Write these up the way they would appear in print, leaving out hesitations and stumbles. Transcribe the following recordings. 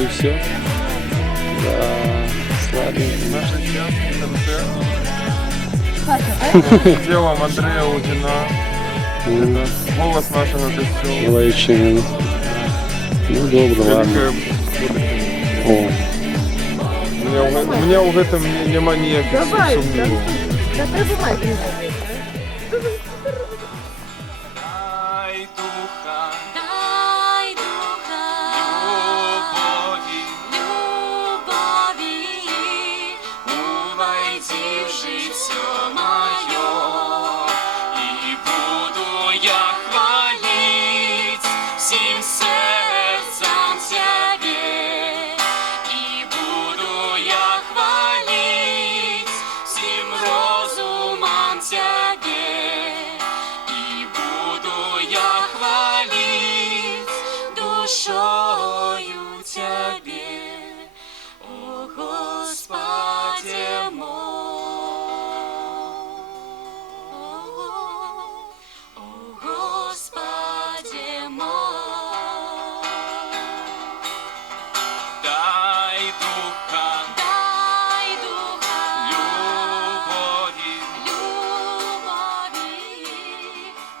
и все. Да, слабенький. Делом Андрея Лугина. Это голос нашего костюма. Лайчинин. Ну, добре, ладно. О. У меня в этом нема ніяких сумнівів. Дай духа любові, увойди в життя моє, і буду я хвалить всім серцем тебе, і буду я хвалить всім розумом тебе, і буду я хвалить душою тебе, о Господи мой, о Господи мой. Дай духа любові,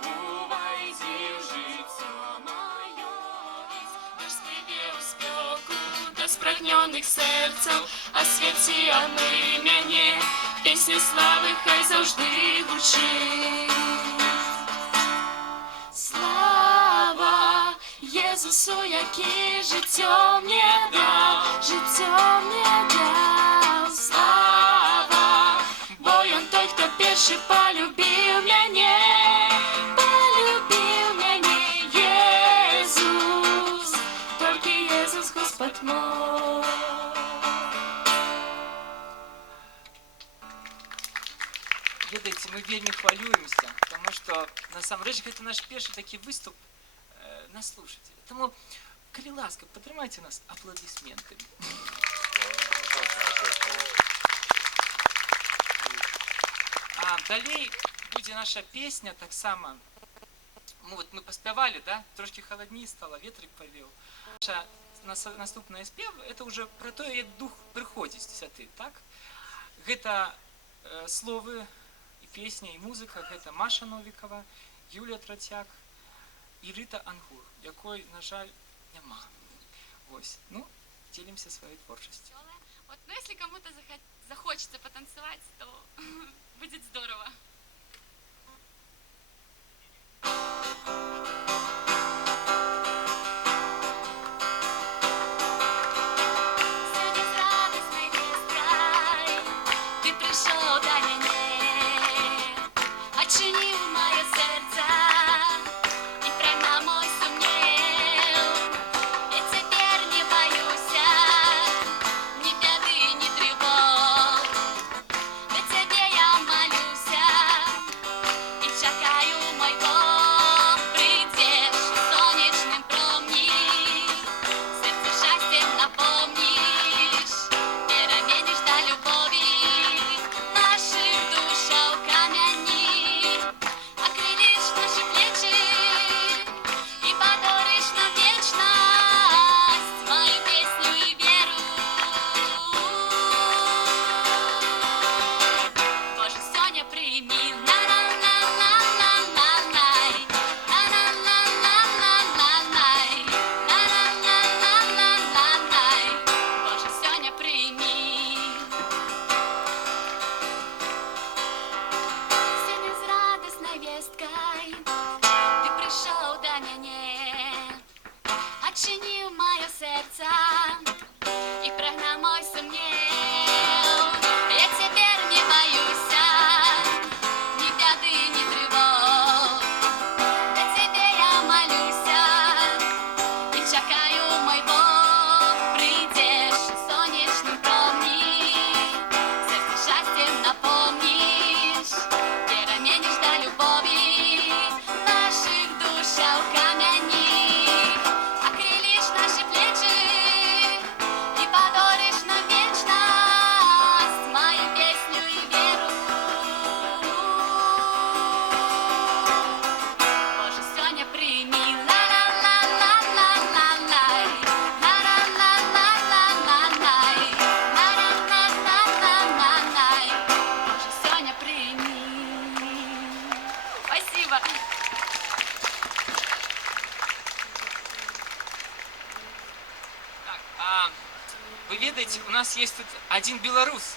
увойди в життя моє, даш співі у спеку до спрагнених серців, освяти омий мене, пісню слави хай завжди гучить. Слава Єсусу, який життя мені дав, життя мені дав. Слава, бо він той, хто перший полюбив мене, Єсус, тільки Єсус Господь мой. Ведаеце, мы вельмі хвалюемся, потому что на самом деле это наш перший такі выступ на слушателя. Тому, коли ласка, підтримайте нас аплодисментами. А далей буде наша песня так само. Ну вот мы поспевали, да? Трошки холоднее стало, ветрик повел. Наша наступная спев, это уже про то, як дух приходить святый, так? Гэта словы і песня, і музыка, гэта Маша Новікова, Юлія Тратяк і Рита Ангур, якой, на жаль, нема. Ось, ну, делимся своей творчестью. Вот, ну если кому-то захочется потанцевать, то будет здорово. Сьогодні з радісної вестрай ти прийшов до мене, очинив моє серце і прогнав мой сумнів. Я тепер не боюся ні беды, ні тривог. До тебе я молюся, Вы ведаеце, у нас есть тут один беларус,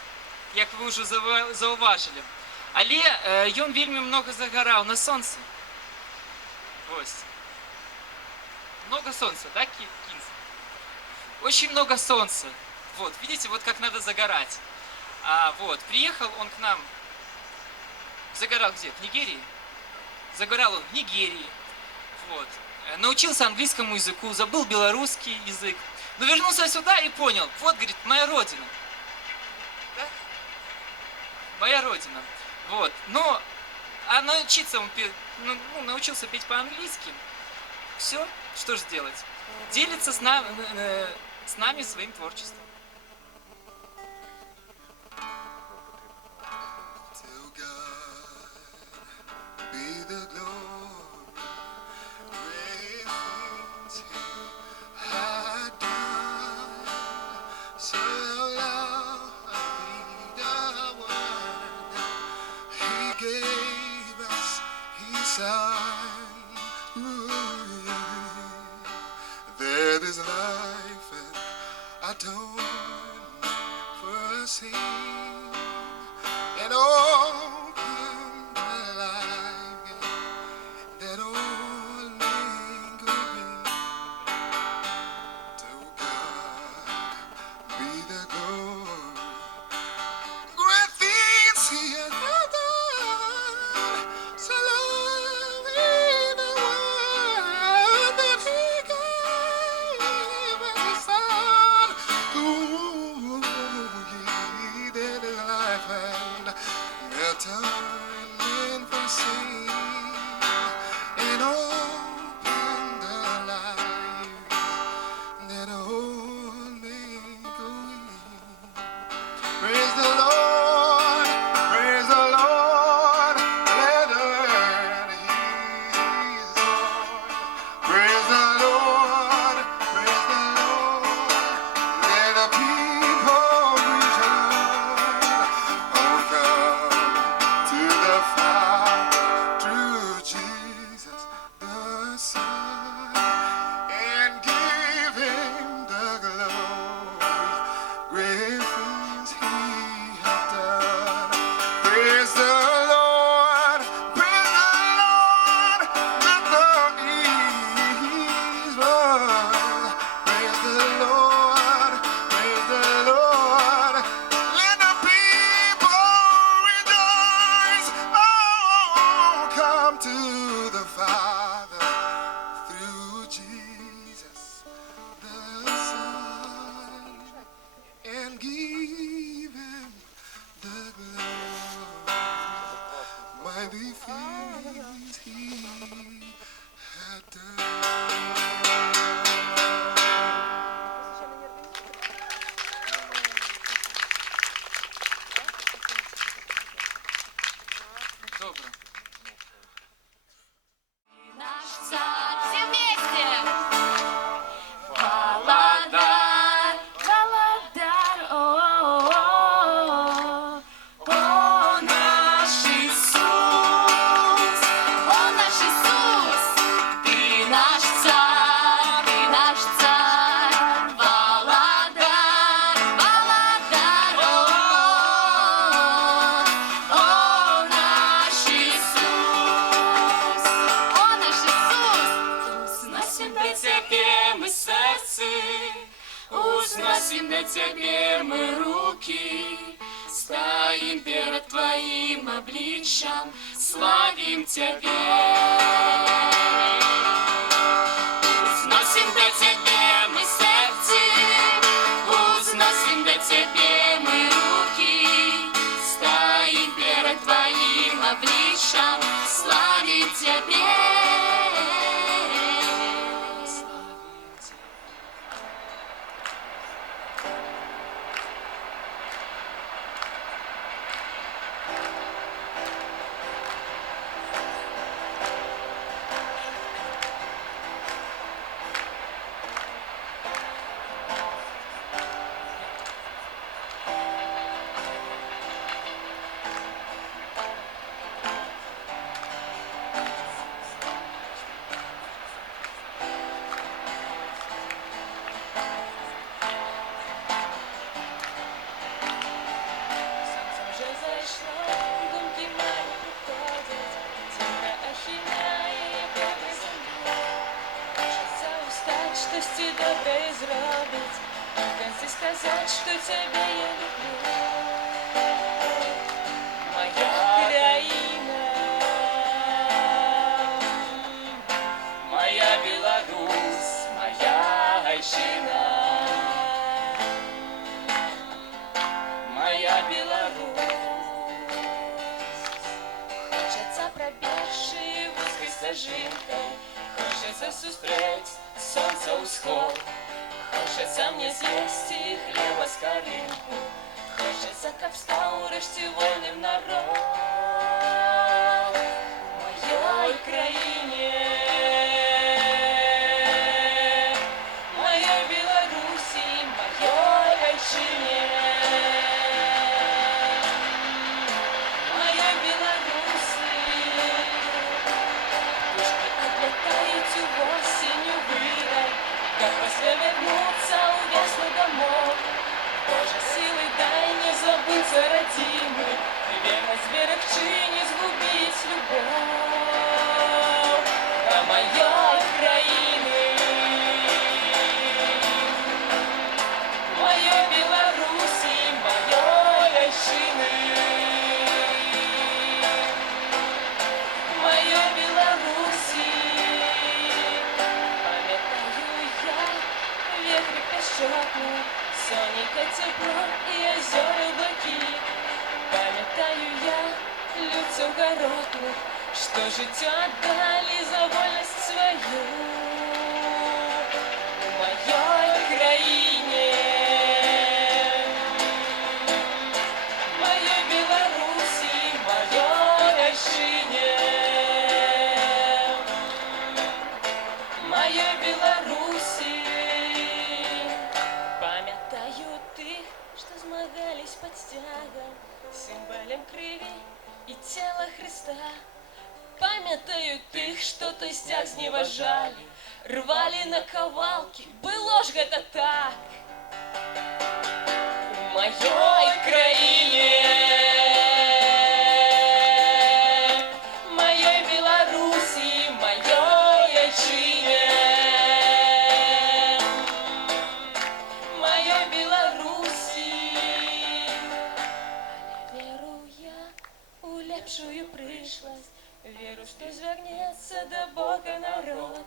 як вы уже заўважылі. Але ён вельмі много загараў на солнце. Вось. Много солнца, да, Кинз? Очень много солнца. Вот, видите, вот как надо загорать. Вот, приехал он к нам, загорал где? В Нигерии? Загорал он в Нигерии. Вот. Научился английскому языку, забыл белорусский язык. Но вернулся сюда и понял, вот, говорит, моя родина. Да? Моя родина. Вот. Но, научиться он научился петь по-английски. Все, что же делать? Делится с нами своим творчеством. There is life and I don't foresee an open life that only could be. To God be the glory. Great things He has done. So loving the world that He gave His Son. Ooh, He did His life and turning from sin and open the life that only could be. Praise the Lord, praise the Lord, let earth His Lord. Praise the Lord, praise the Lord, let the people rejoice. Oh, come to the Father through Jesus the Son and give Him the glory. Great things He hath done. Praise the Lord, praise the Lord, let the east rise. Praise the Lord, praise the Lord, let the people rejoice. Oh, come to the Father through Jesus the Son and give Him the glory. Mighty things He had done. Добро. Наш царь. Все вместе. Володар, Володар, о, наш Иисус, О, наш Иисус. Ты наш царь, Володар, Володар. о, наш Иисус, О, наш Иисус. узносим до Тебе мы сердце, узносим до Тебе мы руки, стоим перед Твоим обличьем, славим Тебя. Узносим до Тебе мы сердце, узносим до Тебе мы руки, стоим перед Твоим обличьем, славим Тебя. сказать, что тебя я люблю. Моя країна, моя Беларусь, моя Гайчина, моя Беларусь. Хочеться пробігши вузькою стежинкою, хочеться зустріти сонце усход, хочеться мне з'їсти хліба з коринку, хочеться, каб став урешті вольним народ. Моей країні, моей Беларусі, моей Гайчині, моей Беларусі. Тушки отлетають у осінню видать, как после вернуться у весну домой. Боже, силы дай не забыться родимый, верность берегчи, не сгубить любовь. А моей країни, моей Беларусі, моей Гайчини, моей Беларусі. Пам'ятаю я ветрик піщотний, соненько тепло і озера блакит. Пам'ятаю я людців горотных, что життя отдали за вольность свою. В моей країні, моей Беларусі, моей Гайчині, моей Беларусі. Пам'ятаю тих, що змагались під стягом, символом крові і тіла Христа. Пам'ятаю тих, що той стяг зневажали, рвали на ковалки, было ж гэта так. У моей країні, моей Беларусі, моей Гайчині, моей Беларусі. Але веру я у лепшую прышласць, веру, што звернецца да Бога народ,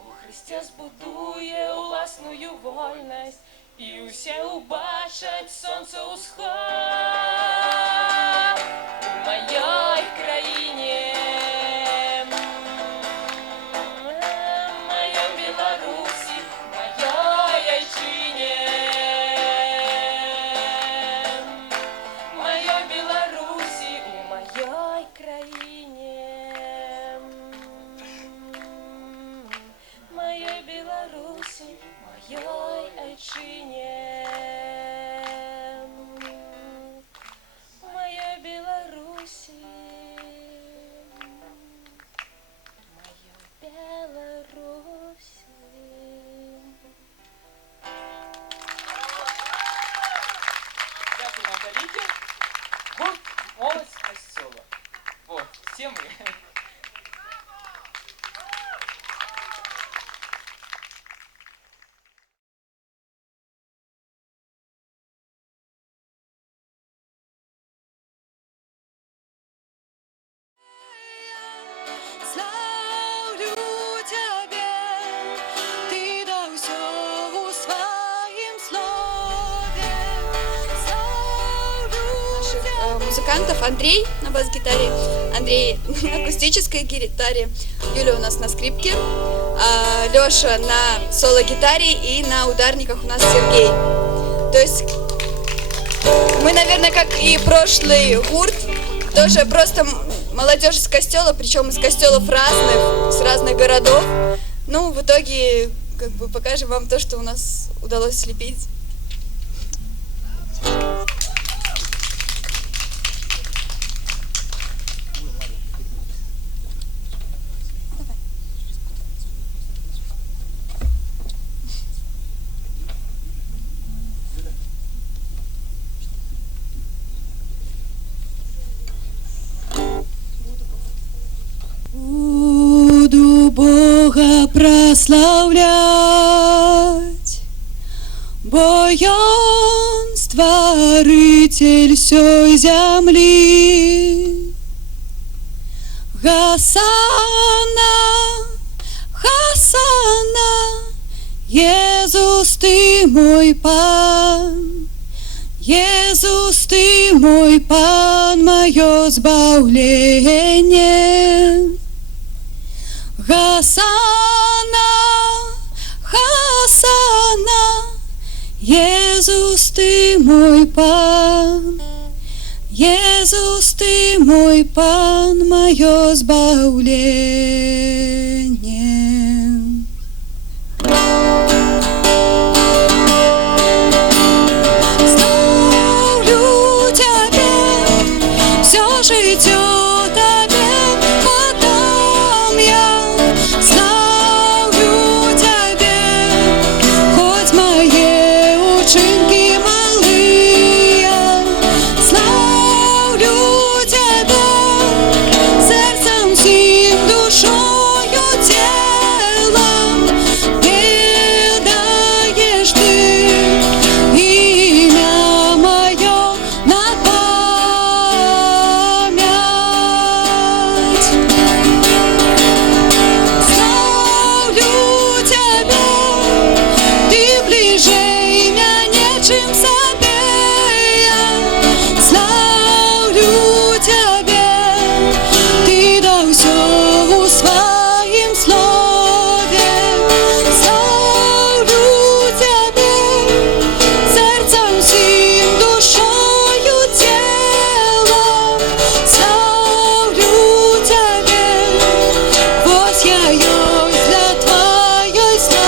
у Христе збудуе уласную вольнасць, і усе убачаць сонца ўсход. У моей країні, моей Беларусі, моей Гайчині, моей Беларусі, у моей країні, моей Беларусі, моей Гайчині, моей Беларусі, моей Беларусі. Дякую вам велике. Гурт «Молодь з костьола». Вот, все мы. Славлю Тебе, Ты дал всё в своем слове. Славлю Тебя. Музыкантов: Андрей на бас-гитаре, Андрей на акустической гитаре, Юля у нас на скрипке, Лёша на соло-гитаре и на ударниках у нас Сергей. То есть мы, наверное, как и прошлый гурт, тоже просто молодежь из костела, причем из костелов разных, с разных городов. Ну, в итоге, как бы, покажем вам то, что у нас удалось слепить. Бога прославлять, бо бо Он створитель всей земли. Хосанна, Хосанна, Иисус, Ты мой Пан, Иисус, Ты мой Пан, мое избавление. Хосанна, Хосанна, Иисус, Ты мой Пан, Иисус, Ты мой Пан, мое избавление. Славлю Тебя, все житье Тебе отдам я. Славлю Тебя, хоть мои учинки малые. Славлю Тебя сердцем всем, душою, телом. Ведаешь Ты имя мое на память. Славлю Тебя, Ты ближе меня нечем себе. Славлю Тебя, Ты дал все в своем слове. Славлю Тебя сердцем всем, душою, телом. Славлю Тебя, вот я есть для Твоей славы.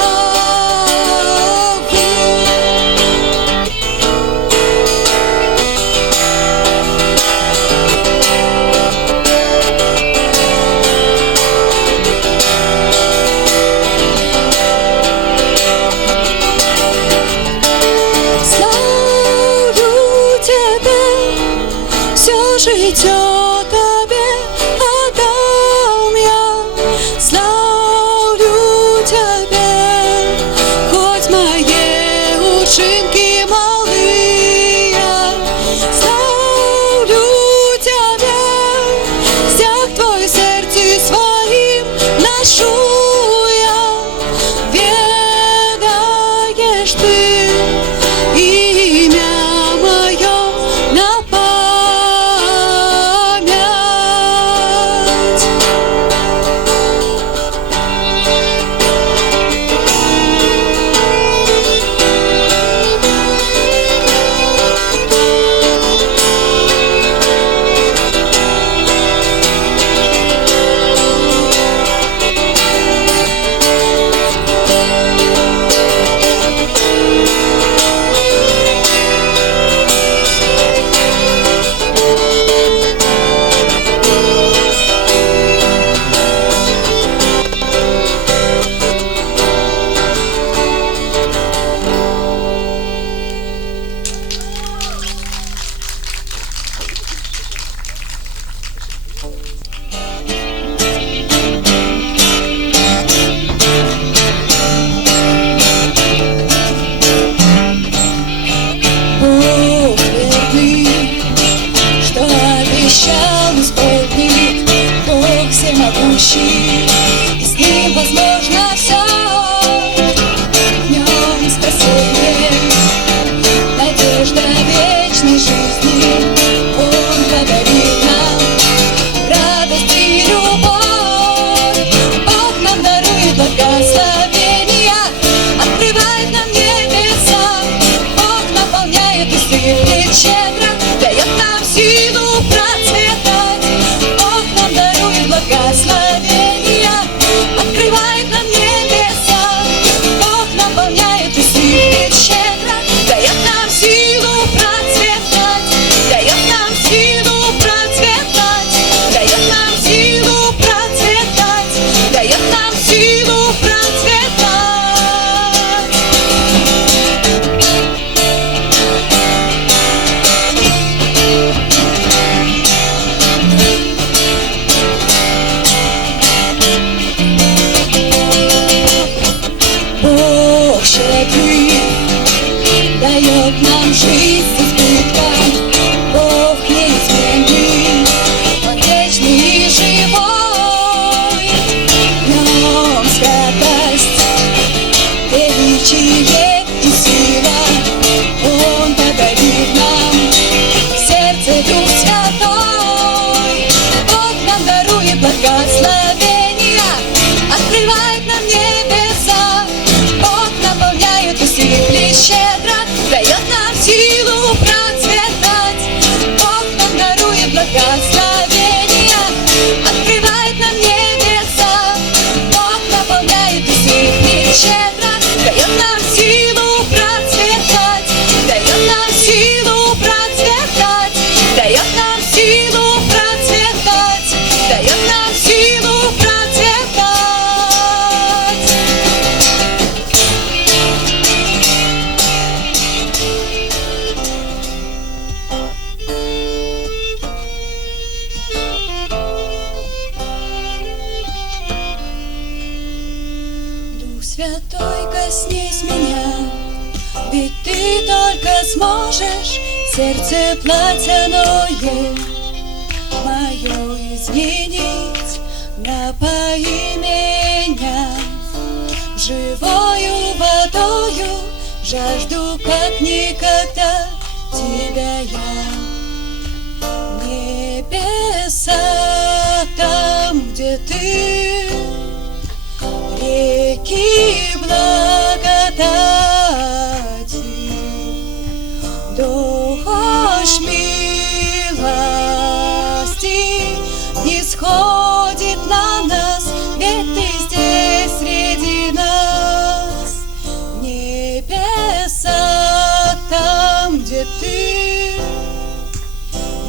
Славлю Тебя, все житье Тебе отдам я. Славлю Тебя, хоть мои учинки малые. Славлю Тебя, стяг Твой в сердце своим ношу я. Ведаешь Ты имя мое на память. дает нам жизнь с избытком. Бог неизменный, Он вечный и живой. В Нем святость, величие и сила. Он подарит нам в сердце Дух Святой. Бог нам дарует благословения, открывает нам небеса. Бог наполняет усилий щедро, дает нам силу процветать. Бог нам дарует благословения, открывает нам небеса. Бог наполняет усилий щедро, дает нам силу процветать. Дает нам силу процветать. Дает нам силу процветать. Дает нам силу процветать. Дух Святой, коснись меня, ведь ты только сможешь сердце плотяное мое изменить. Напои меня живою водою, жажду как никогда тебя я. Небеса там, где ты, реки благодати, дождь милости нисходит на нас, ведь ты здесь среди нас. Небеса там, где ты,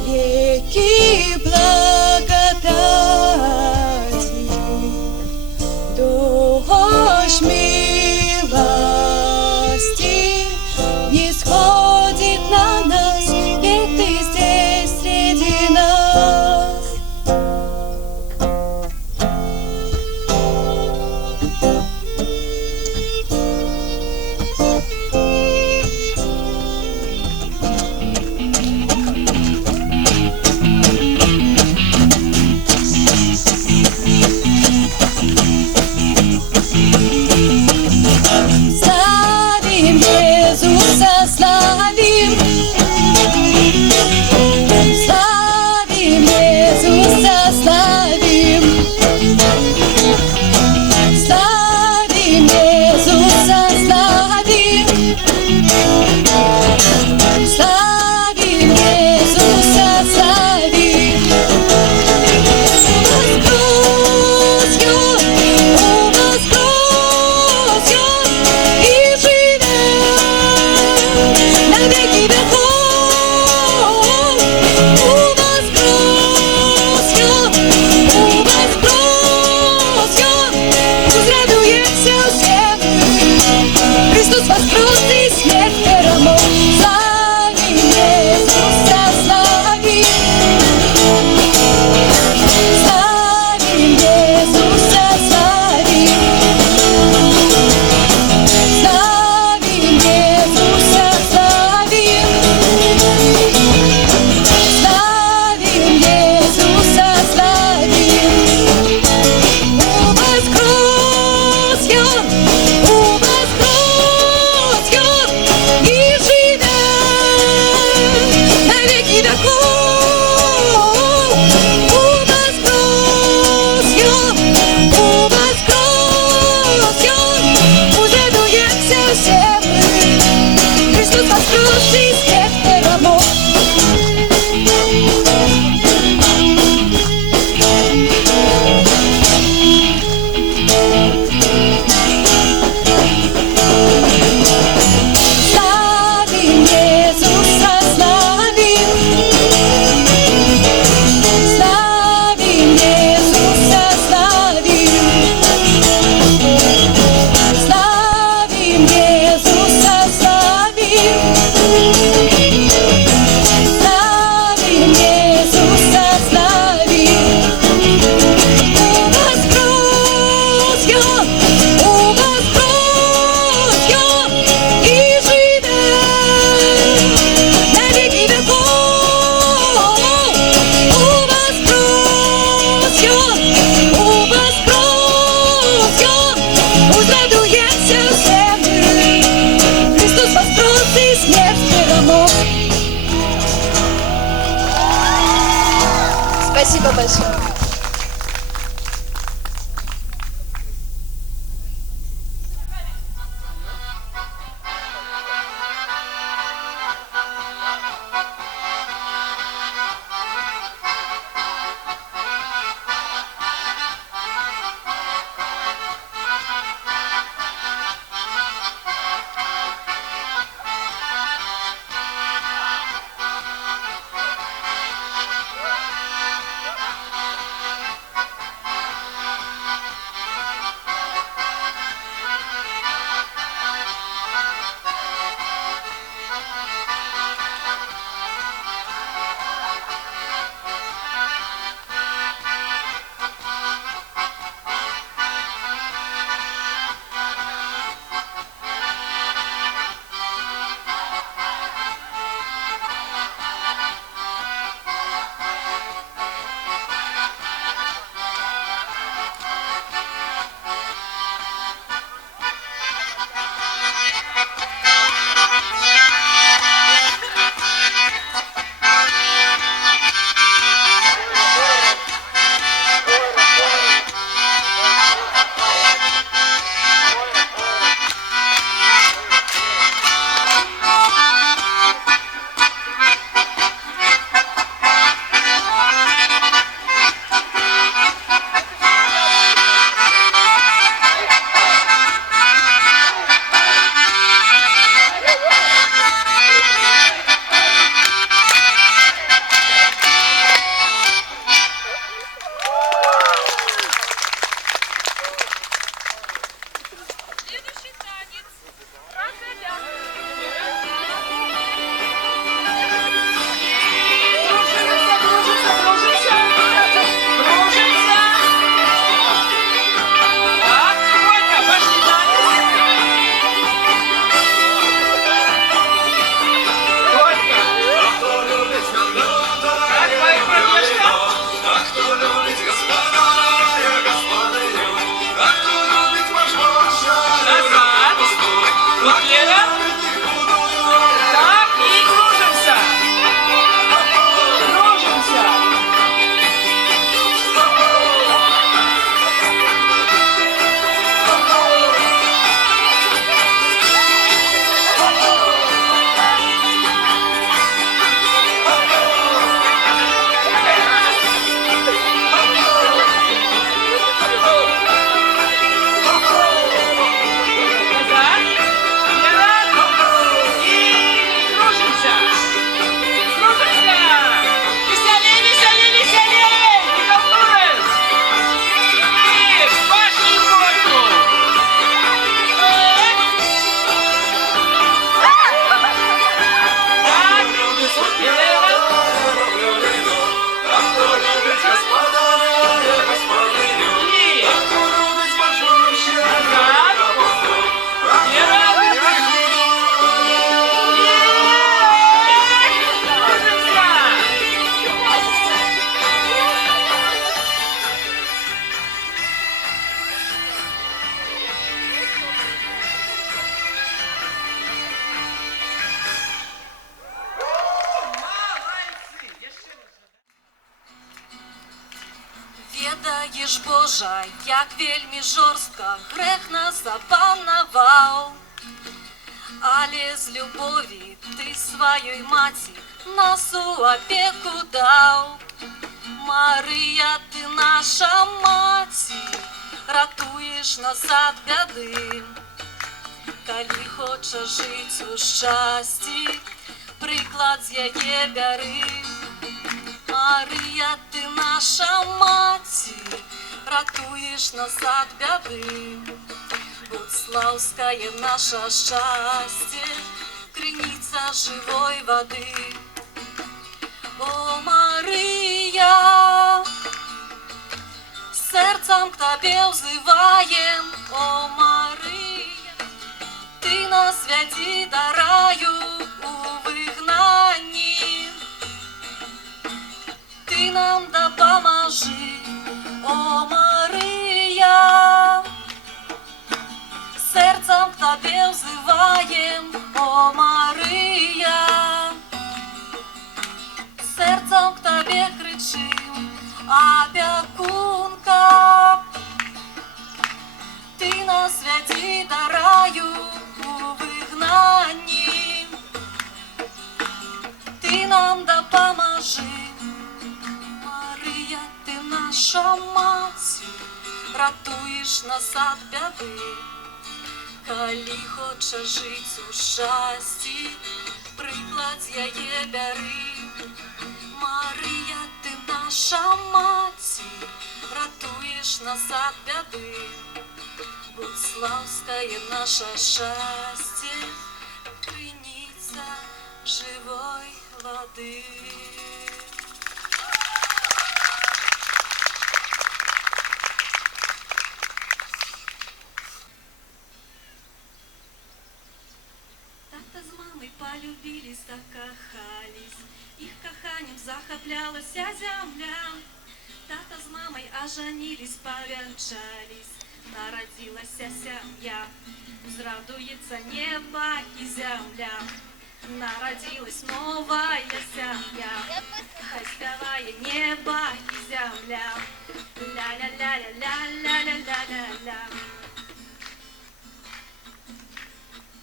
реки благодати, дождь милости нисходит на нас, ведь ты здесь среди нас. Славим Иисуса, славим. Славим Иисуса, славим. Славим Иисуса, славим. Славим Иисуса, славим. И живет на веки веков. Воскресен, пусть радуемся все мы. Христос воскрес и смерть перемог. Славим Иисуса, славим. Славим Иисуса, славим. Славим Иисуса, славим. Славим Иисуса, славим. Воскресен, и живет на веки веков. Воскресен, пусть радуемся все мы. Христос воскрес и смерть перемог. Славим Иисуса, славим. Славим Иисуса, славим. Славим Иисуса, славим. Спасибо большое. Ведаєш, Божа, як вельмі жорстка грех нас запанаваў, але з любові ти сваёй маці нас у опеку даў. Марыя, ты наша маці, ратуеш нас ад бяды. Калі хочаш жыць у шчасці, прыклад з яе бяры. Марыя, ты наша маці, ратуеш нас ад бяды. Будслаўскае наша шчасце, крыніца жывой вады. О, Марыя, сэрцам к табе ўзываем. О, Марыя, ты нас вядзі да раю у выгнанні. Ты нам дапамажы, о, Марыя, сэрцам к табе ўзываем. О, Марыя, сэрцам к табе крычым, опекунка. Ти нас веди до раю у вигнанні, ти нам допоможи, Марія, ти наша мать, ратуєш нас от бяди. Коли хочеш жить у щасті, приклад яє бери. Марія, ти наша мать, ратуєш нас от бяди. Славское наше счастье, крыница живой воды. Тата с мамой полюбились, закохались, их коханием захоплялась земля. Тата с мамой оженились, повенчались, народилась семья, зрадуется небо и земля. Народилась новая семья, хозяевая небо и земля. Ля-ля-ля-ля-ля-ля-ля-ля-ля-ля.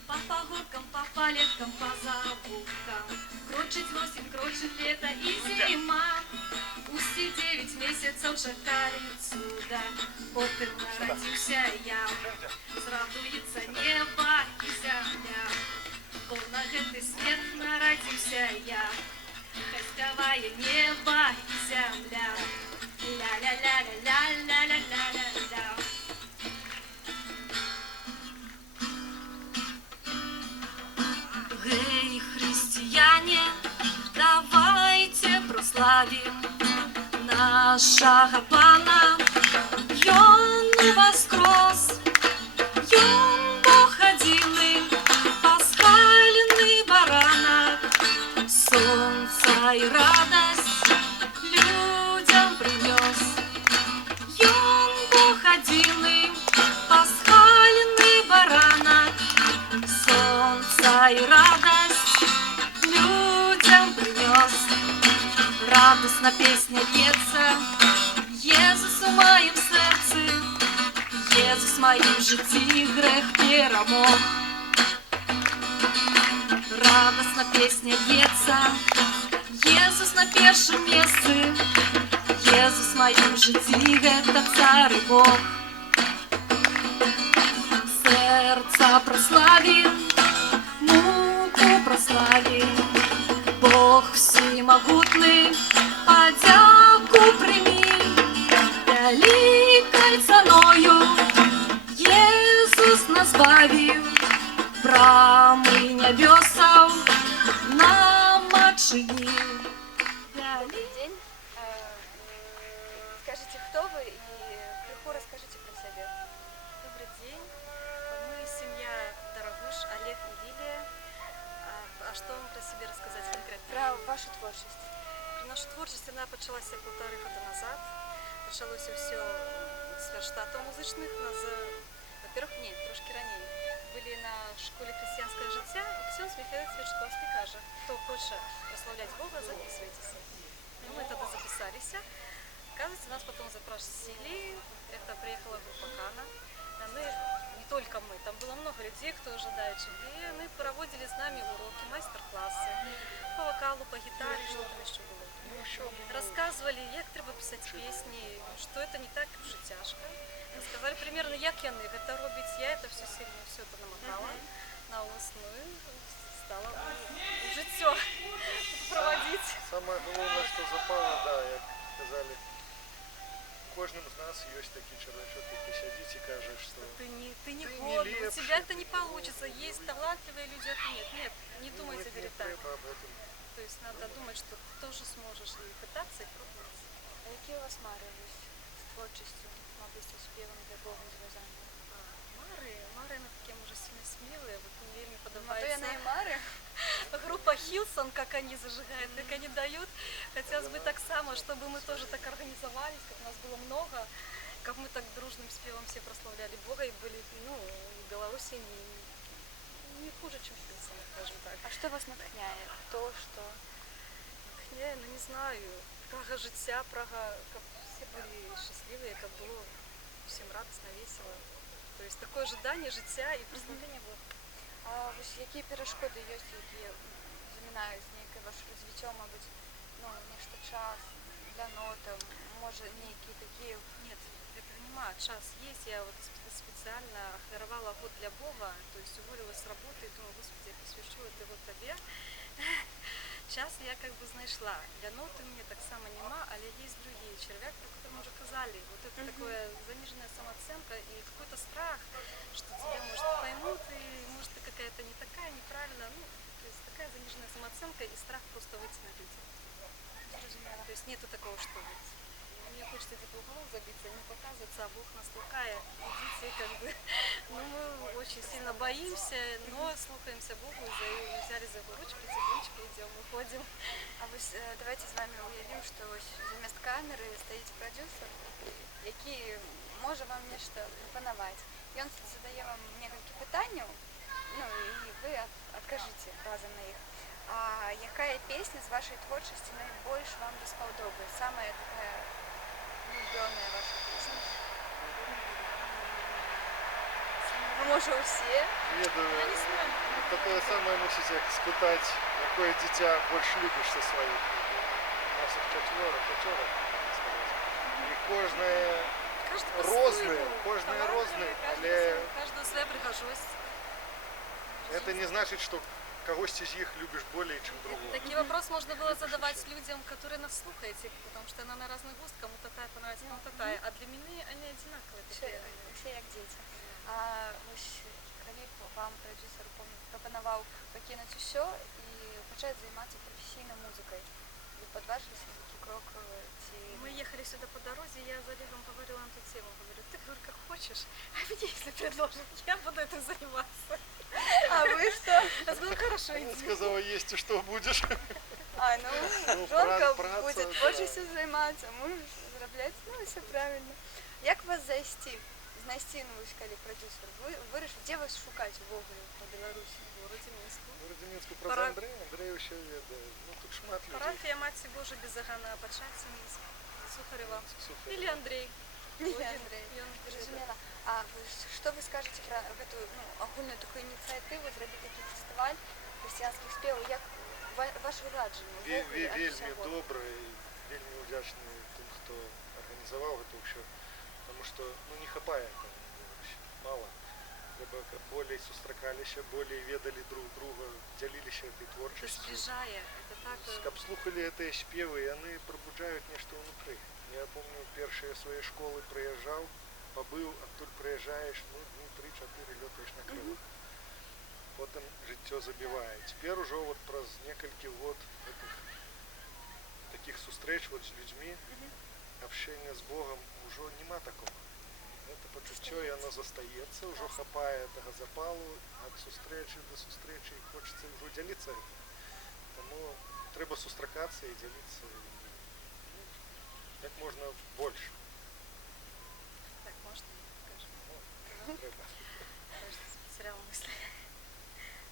По погодкам, по палеткам, по забудкам, крочить осень, крочит лето и зима. Усі 9 месяцев чекають сюда, потім народився я. Зрадується небо і земля, бо на гэтый свет народився я. Хозяевая небо і земля. Ля-ля-ля-ля-ля-ля-ля-ля-ля. Гей, христиане, давайте прославим нашего Пана. Ён воскрес, Ён Бог одиный, пасхальный баранок, солнце и радость людям принес. Ён Бог одиный, пасхальный баранок, солнце и радость людям принес. Радостна песня льется, Єзус у моїм серці, Єзус в моїм житті грех перемог. Радостна песня льется, Єзус на першем месте, Єзус в моїм житті это цар и Бог. Сердца прославим, муку прославим, Бог всемогутный, подяку прими. Великой ценою Єсус нас збавив, брамы небесов нам отчинил. Добрый день. Скажите, кто вы, и вверху расскажите про себя. Добрый день. Мы семья Дорогуш, Олег и Лилия. А что вам про себя рассказать конкретно? Про вашу творчесть. Про нашу творчість вона почалася 1,5 роки назад. Почалося все з верштатів музичних. Во-первых, ні, трошки раніше. Були на школі християнського життя, і ксьонз Михайло Цвічковський каже, хто хоче прославлять Бога, записывайтесь. Ну, мы тогда записались. Оказывается, нас потом запросили, это приехала группа Кана. Мы, не только мы, там было много людей, кто ожидающих. И они проводили с нами уроки, мастер-классы по вокалу, по гитаре, что там еще было. Рассказывали, як треба писати пісні, що це не так вже тяжко. Сказали примерно, як яны гэта робіць. Я это все сильно все это намотала на ус, ну и стала життя проводить. Самое головне, що запало, да, як казали, кожним з нас есть такие человечок, які сидить и кажет, что ты не годен, у тебя это не получится. Есть талантливые люди, это нет. Нет, не думайте, говорит так. То есть надо думать, что ты тоже сможешь и пытаться, и пробовать. А які у вас мари з творчістю, мабуть, зі співом для Бога зв'язані? Мари, ну такі, може, сильно смілые, вот мне вельми Ну, то я подобається. не мари. Группа Хилсон, как они зажигают, как они дают. Хотелось бы так само, чтобы мы тоже так организовались, как нас было много, как мы так дружным спевом все прославляли Бога и были, ну, в Беларуси не хуже, чем Хилсон, скажем так. А що вас натхняє? Хто, що? Ну, не знаю. Прага життя, прага, каб все были счастливые, как было всем радостно, весело. То есть такое ожидание життя і прославлення Бога. А вось якія перашкоды ёсць, якія замінаюць нейкае ваше развіццё, мабыць, ну, нешта час для нотам, можа, нейкія такія. Нет, этого нема. Час есть. Я вот специально охоровала год для Бога, то есть уволилась с работы и думаю, Господи, я посвящу это вот Тебе. Час я как бы знайшла. Для ноты мне так само нема, але есть другие. Червяк, про который мы уже сказали. Вот это такое заниженная самооценка и какой-то страх, что тебя, может, поймут, и может ты какая-то не такая, неправильная. Ну, то есть такая заниженная самооценка и страх просто выйти на людей. То есть нету такого, что вот мне хочется где-то в угол забиться, не показываться, а Бог нас толкает. Идите, как бы. Ну, мы очень сильно боимся, но слухаемся Богу, взяли за ручку, тихонечко идем, выходим. А вось давайте з вами уявім, што вось замест камеры стаіць прадзюсар, які можа вам нешта прапанаваць. Ён задае вам некалькі пытанняў, ну і вы адкажыце разам на іх. А якая песня з вашай творчасці найбольш вам даспадобы? Самая такая улюбёная ваша песня? Ну, можа, усе? Нет, такое самое мусіць як спытаць, якое дзіця больш любіш са сваіх. У нас іх чацвёра, так сказаць. І кожнае рознае, але Каждого своя прихожость. это не значит, что когосьці з іх любишь более, чем другого. Такий вопрос можно было задавать людям, которые нас слухаете, потому что она на разный густ, кому-то тая понравится, кому-то тая. А для меня они одинаковые. Все як дзеці. А вось калі б вам прадзюсар прапанаваў пакінуць усё і пачаць займацца прафесійнай музыкай, вы падважыліся на такі крок ці... Мы ехали сюда по дороге, я за Олегом говорила на эту тему. Говорю, ты говори как хочешь, а мне если предложат, я буду этим заниматься. А вы что? Я сказала, хорошо, Она иди. сказала, есть и что будешь. А, ну, Ну, жонка праца, будзе да. творчасцю займацца, муж зарабляць, ну, все правильно. Як вас знайсці, ну, вось калі прадзюсар? Вы вырашылі, дзе вас шукаць увогуле па Беларусі? В городе Минску. В Мінску про Пара- Андрей еще ведае. Ну, тут шмат людей. Парафия Матери Божией без Агана, Початся Минск, Сухарева. Сухарева. Или Андрей. Андрей. И он Зразумела. А што вы скажаце пра гэту, ну, агульную такую ініцыятыву зрабіць такі фестываль хрысціянскіх спеваў? Як ваше ўражанне? Вельмі добра і вельмі удзячны тым, хто арганізаваў гэта ўсё, потому что, ну, не хапае там мало. Трэба, каб болей сустракаліся, болей ведалі друг друга, дзяліліся этой Это творчасцю. сближая, это так... Каб слухалі гэтыя спевы, яны прабуджаюць нешта ўнутры. Я помню, першыя свае школы прыязджаў, пабыў, адтуль прыязджаеш, ну, дні 3-4 лётаеш на крылах. Потым жыццё забівае. Цяпер ужо вот праз некалькі год таких сустрэч вот з людзьмі, общения з Богом ужо нема такого. Это пачуццё, яно застаецца, ужо хапае гэтага запалу, ад сустрэчы да сустрэчы, і хочацца ўжо дзяліцца гэтым. Таму трэба сустракацца і дзяліцца як можна больш. Так, можно, скажем. Трэба. Кажется, потеряла мысли.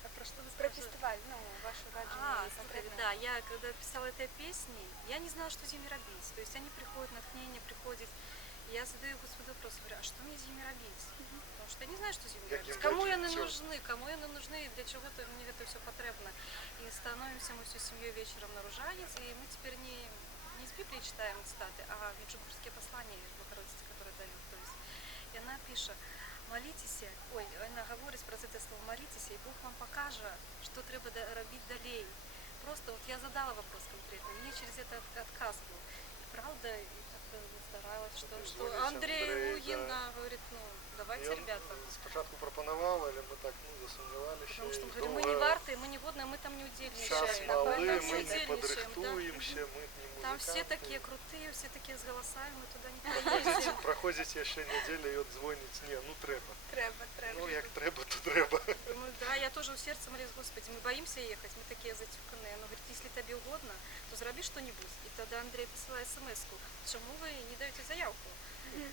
А про что вы Про спрашивали? фестиваль, ну, ваше ўражанне конкретно. Да, я когда писала этой песни, я не знала, что с ними робить. То есть они приходят, натхнение приходит. И я задаю Господу вопрос, говорю, а что мне с ними робить? Потому что я не знаю, что с ними робить. Кому они нужны, и для чего-то мне это все потребно. И становимся мы всей семьей вечером на Ружанец, и мы теперь не из Библии читаем цитаты, а меджугорские послания Богородицы, которые дают. То есть, и она пишет, молитесь, она говорит про это слово, молитесь, и Бог вам покажет, что треба робить далее. Просто вот я задала вопрос конкретно, мне через это отказ был. И правда, и как-то старалась, что Андрей Лугин, да, говорит, ну, давайте, ребята. Спочатку пропонував, але ми так, ну, засумнівалися. Потому что, говорю, мы не варты, мы не годные, мы там не удельничаем. Час малы, мы мы не удельничаем, подрыхтуемся, мы не музыканты. Там все такие крутые, все такие с голосами, мы туда не поедем. Проходить еще неделю и от звонить, не, ну треба. Треба. Ну як треба, то треба. Ну, да, я тоже в сердце молюсь, Господи, мы боимся ехать, мы такие затюканные. Но говорит, если тебе угодно, то зроби что-нибудь. И тогда Андрей посылает смс-ку, почему вы не даете заявку?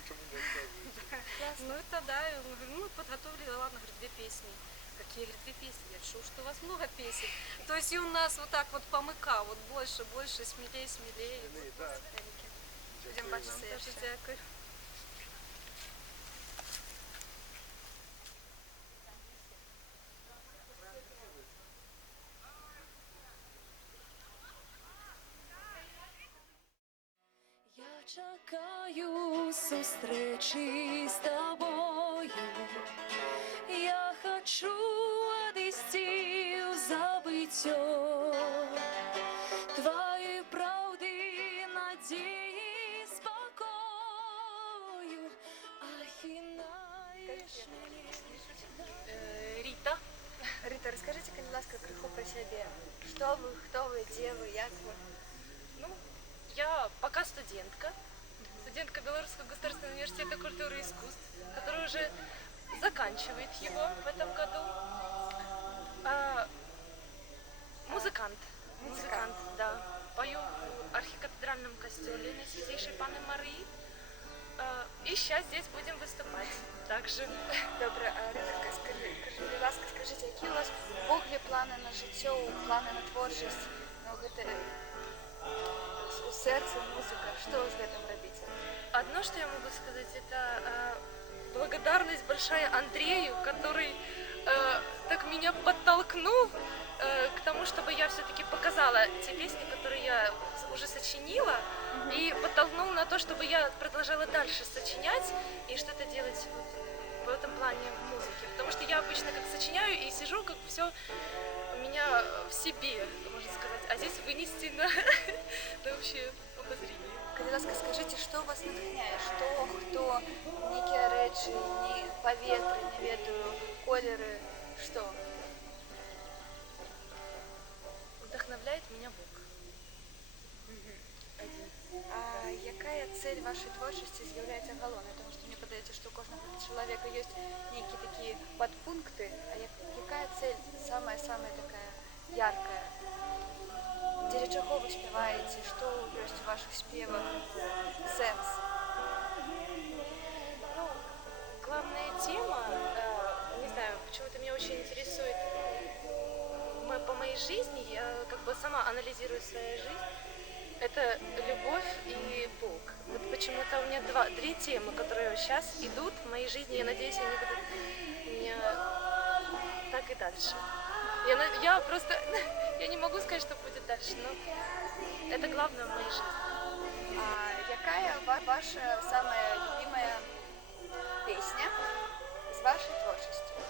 Чому не отказуєте? Ну и тогда, мы подготовили, ладно, говорит, 2 песни. Я говорю, ты песни, я решу, что у вас много песен. То есть и у нас вот так вот помыка, вот больше, больше, смелее, смелее. Да. Будемо бачитися. Дуже дякую. Я чекаю зустрічі з тобою. Я хочу одійти в забиття твої правди, надії, спокою. Ахинаєш мені. Рита. Рита, розкажіть, будь ласка, криху про себе. Що ви, хто ви, де ви, як ви? Ну, я пока студентка Белорусского государственного университета культуры и искусств, который уже заканчивает его в этом году. Музыкант, да. Пою в архикафедральном костеле на Святейшей Паны Марии. И сейчас здесь будем выступать также. Добре, Рита, будь ласка, скажіть, які у вас погляди, плани на життя, плани на творчість? Ну, гэта у сердца музыка, что вы с этим робите? Одно, что я могу сказать, это благодарность большая Андрею, который так меня подтолкнул к тому, чтобы я все-таки показала те песни, которые я уже сочинила, и подтолкнул на то, чтобы я продолжала дальше сочинять и что-то делать в этом плане музыки. Потому что я обычно как сочиняю и сижу, как все у меня в себе, можно сказать, а здесь вынести на общее обозрение. Будь ласка, скажіть, що вас натхняє? Що, хто, які речі, ні повітря, не ведаю, кольори, що? Вдохновляет меня Бог. А яка цель вашей творчости является головной? Потому что мне подается, что у каждого человека есть некие такие подпункты, а яка цель самая-самая такая яркая? Дзеля чаго вы спеваете? Что есть в ваших спевах? Сенс? Ну, главная тема, не знаю, почему-то меня очень интересует по моей жизни, я как бы сама анализирую свою жизнь. Это любовь и Бог. Вот почему-то у меня две темы, которые сейчас идут в моей жизни. Я надеюсь, они будут у меня так и дальше. Я просто, я не могу сказать, что будет дальше, но это главное в моей жизни. А какая ваша самая любимая песня из вашей творчества?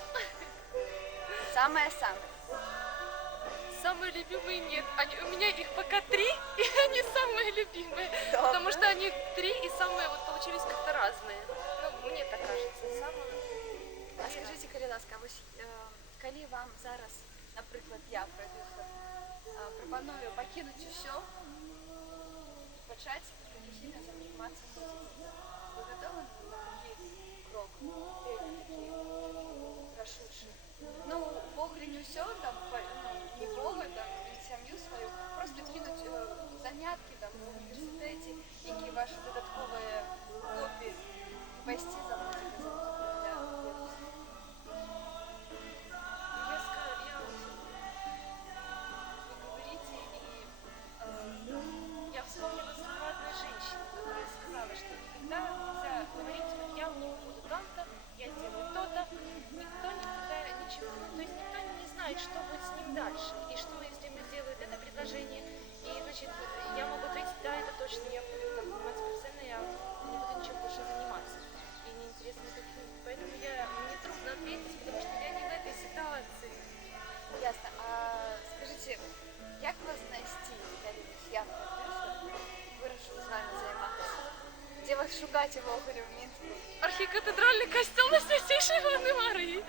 Самая-самая. Самые любимые нет. У меня их пока 3, и они самые любимые. Добре. Потому что они 3 и самые вот получились как-то разные. Ну, мне так кажется. А скажите, калі ласка, ось калі вам зараз, наприклад, я, продюсер, пропоную покинуть все, почать професійно займатися музикою, ви готові на такий крок, такий рашучий? Ну, Богу не все, там, не Бога, там, не сім'ю свою, просто кинуть занятки там в університеті, які ваші додаткові хобі, і пойти за музикою. Я вспомнила слова одной женщины, которая сказала, что никогда нельзя говорить, вот я не буду там-то, я сделаю то-то. Никто никогда ничего, ну, то есть никто не знает, что будет с ним дальше. И что, если ему сделают это предложение, и, значит, я могу ответить, да, это точно, я буду так заниматься профессионально, я не буду ничем больше заниматься. И неинтересно каким. Поэтому мне трудно ответить, потому что я не в этой ситуации. Ясно. А скажите, як вас знайти, я продюсер, вирішив з вами займатися? Де вас шукати в Оголі, в Мінську? Архікатедральний костел на Святейшей Паны Марии.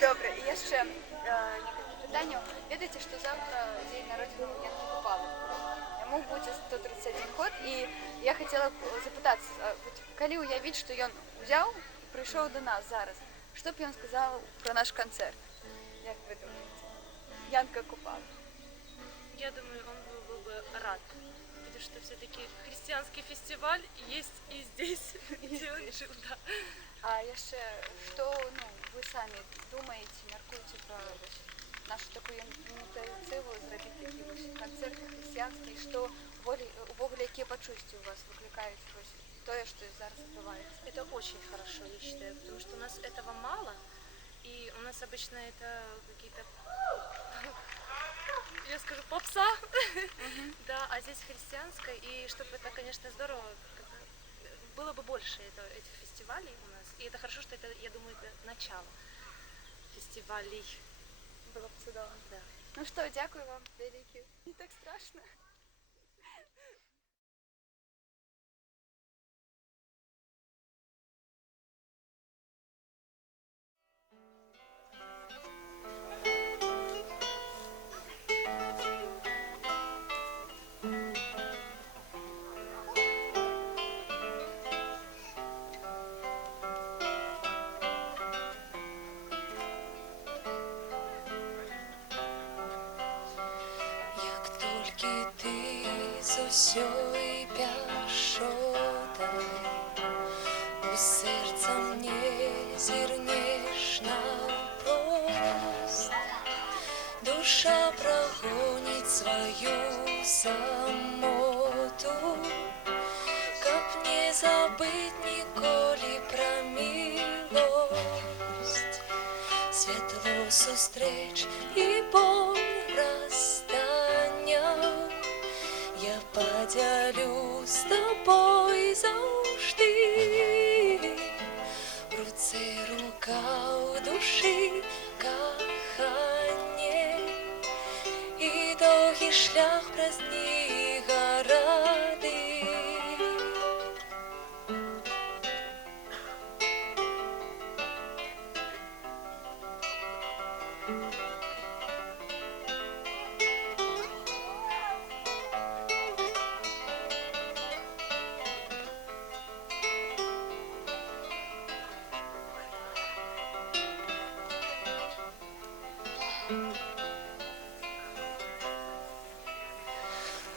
Добре, і ще некоторые питання. Ведаете, що завтра день народження у Янки Купалы. Йому буде 131 год, і я хотіла б запитатися, коли уявити, що він взяв і прийшов до нас зараз, що б він сказав про наш концерт? Як ви думаєте? Янка Купала. Я думаю, он был бы рад, потому что все-таки христианский фестиваль есть и здесь, где он жил, да. А ще, що, ви самі думаєте, міркуєте про нашу таку ініціативу зробити такі ось концерти християнські, що увогуле які почуття у вас викликають ось то, що зараз відбувається? Это очень хорошо, я считаю, потому что у нас этого мало, и у нас обычно это какие-то, я скажу, попса, да, а здесь христианское, и чтобы это, конечно, здорово, было бы больше этих фестивалей у нас, и это хорошо, что это, я думаю, это начало фестивалей. Було б чудово. Да. Ну що, дякую вам велике. Не так страшно. Як тільки ти з усьої пяшотай у серце мне зірнеш навпрост, душа прогонить свою самоту, каб не забыть ніколи про милость, світло зустріч і боль розстання. Я поділю з тобою завжди, в руці рука, у душі кохання, і довгий шлях през дні городи.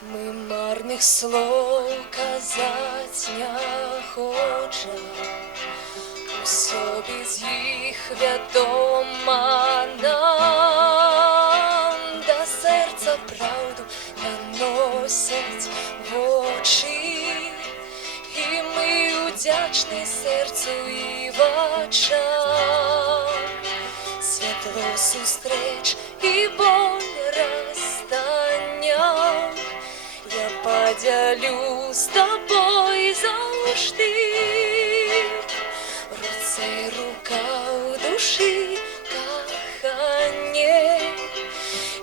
Ми марних слов казать не хочем, усё без їх відомо нам, до серця правду наносять в очі, і ми вдячні серцю і в очам. Світло зустріч і боль розстання, я поділю з тобою завжди, в руці рука, у душі кохання,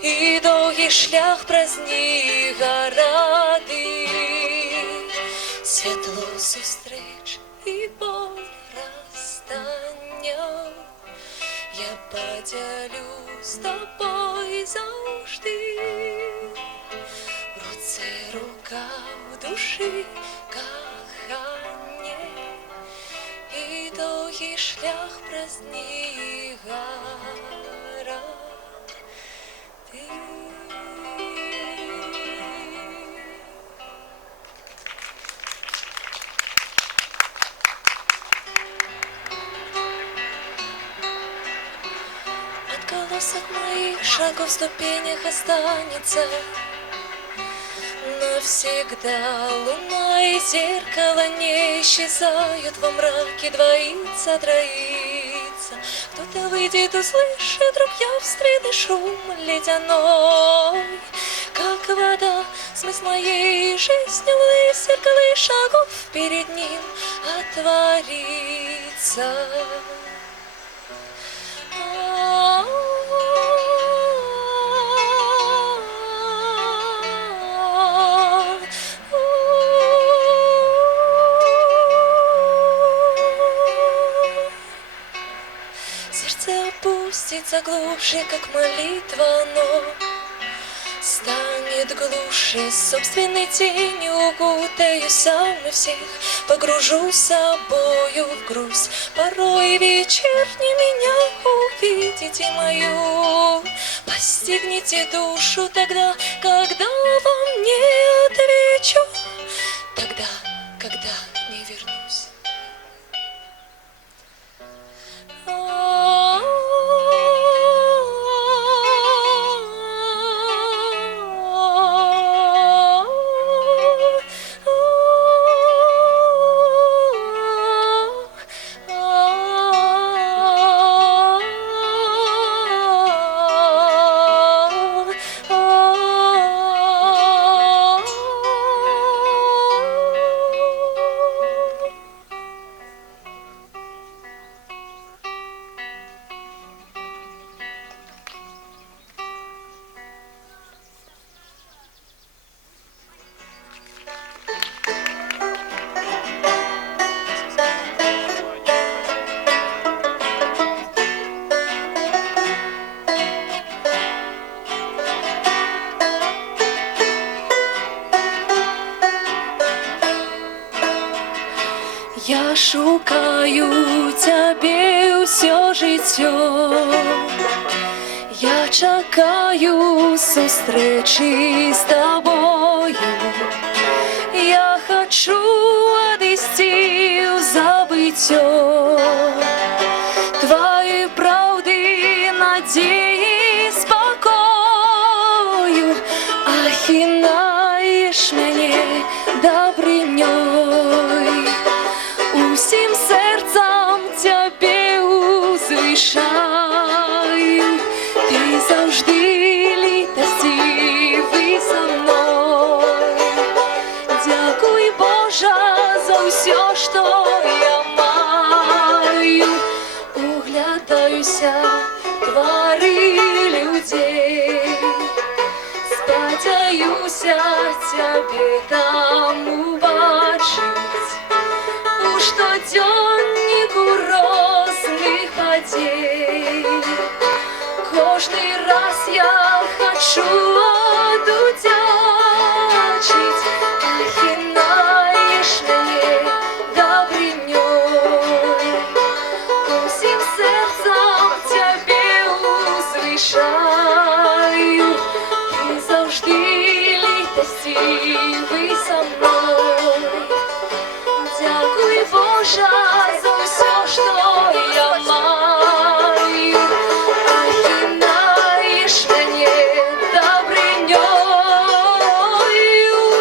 і довгий шлях през дні городи. Світло зустріч і боль розстання, я поділю з тобою завжди, в руці рука, в душі кохання, і довгий шлях през дні городи. Отголосок моих шагов в ступенях останется навсегда. Луна и зеркало не исчезают во мраке, двоится, троится. Кто-то выйдет, услышит, вдруг явственный шум ледяной, как вода, смысл моей жизни, луны, зеркало и шагов перед ним отворится. Сердце опустится глубже, как молитва, но станет глуше. Собственной тенью укутаю сам и всех, погружу с собою в грусть. Порой вечерне меня увидите мою, постигните душу тогда, когда вам не отвечу, тогда, когда не вернусь. Я шукаю тебе все життя. Я чекаю зустрічі з тобою. Я хочу одійти в забиття твоей правды, надеи, спокою. Ахинаешь мене добрыней, усім серцем тебе узвишаю. Ти завжди літостивий со мною. Дякуй, Боже, за все, що я маю. Углядаюся твори людей, сподіваюся тебе там убачить. У щоденнику розних подій кожний раз я хочу одудячить. Ахинаєш мене добрыней, усім серцем тебе узвишаю. Ти завжди літостивий со мною. Дякуй, Боже, за все, що я маю. Ахинаєш мене добрыней,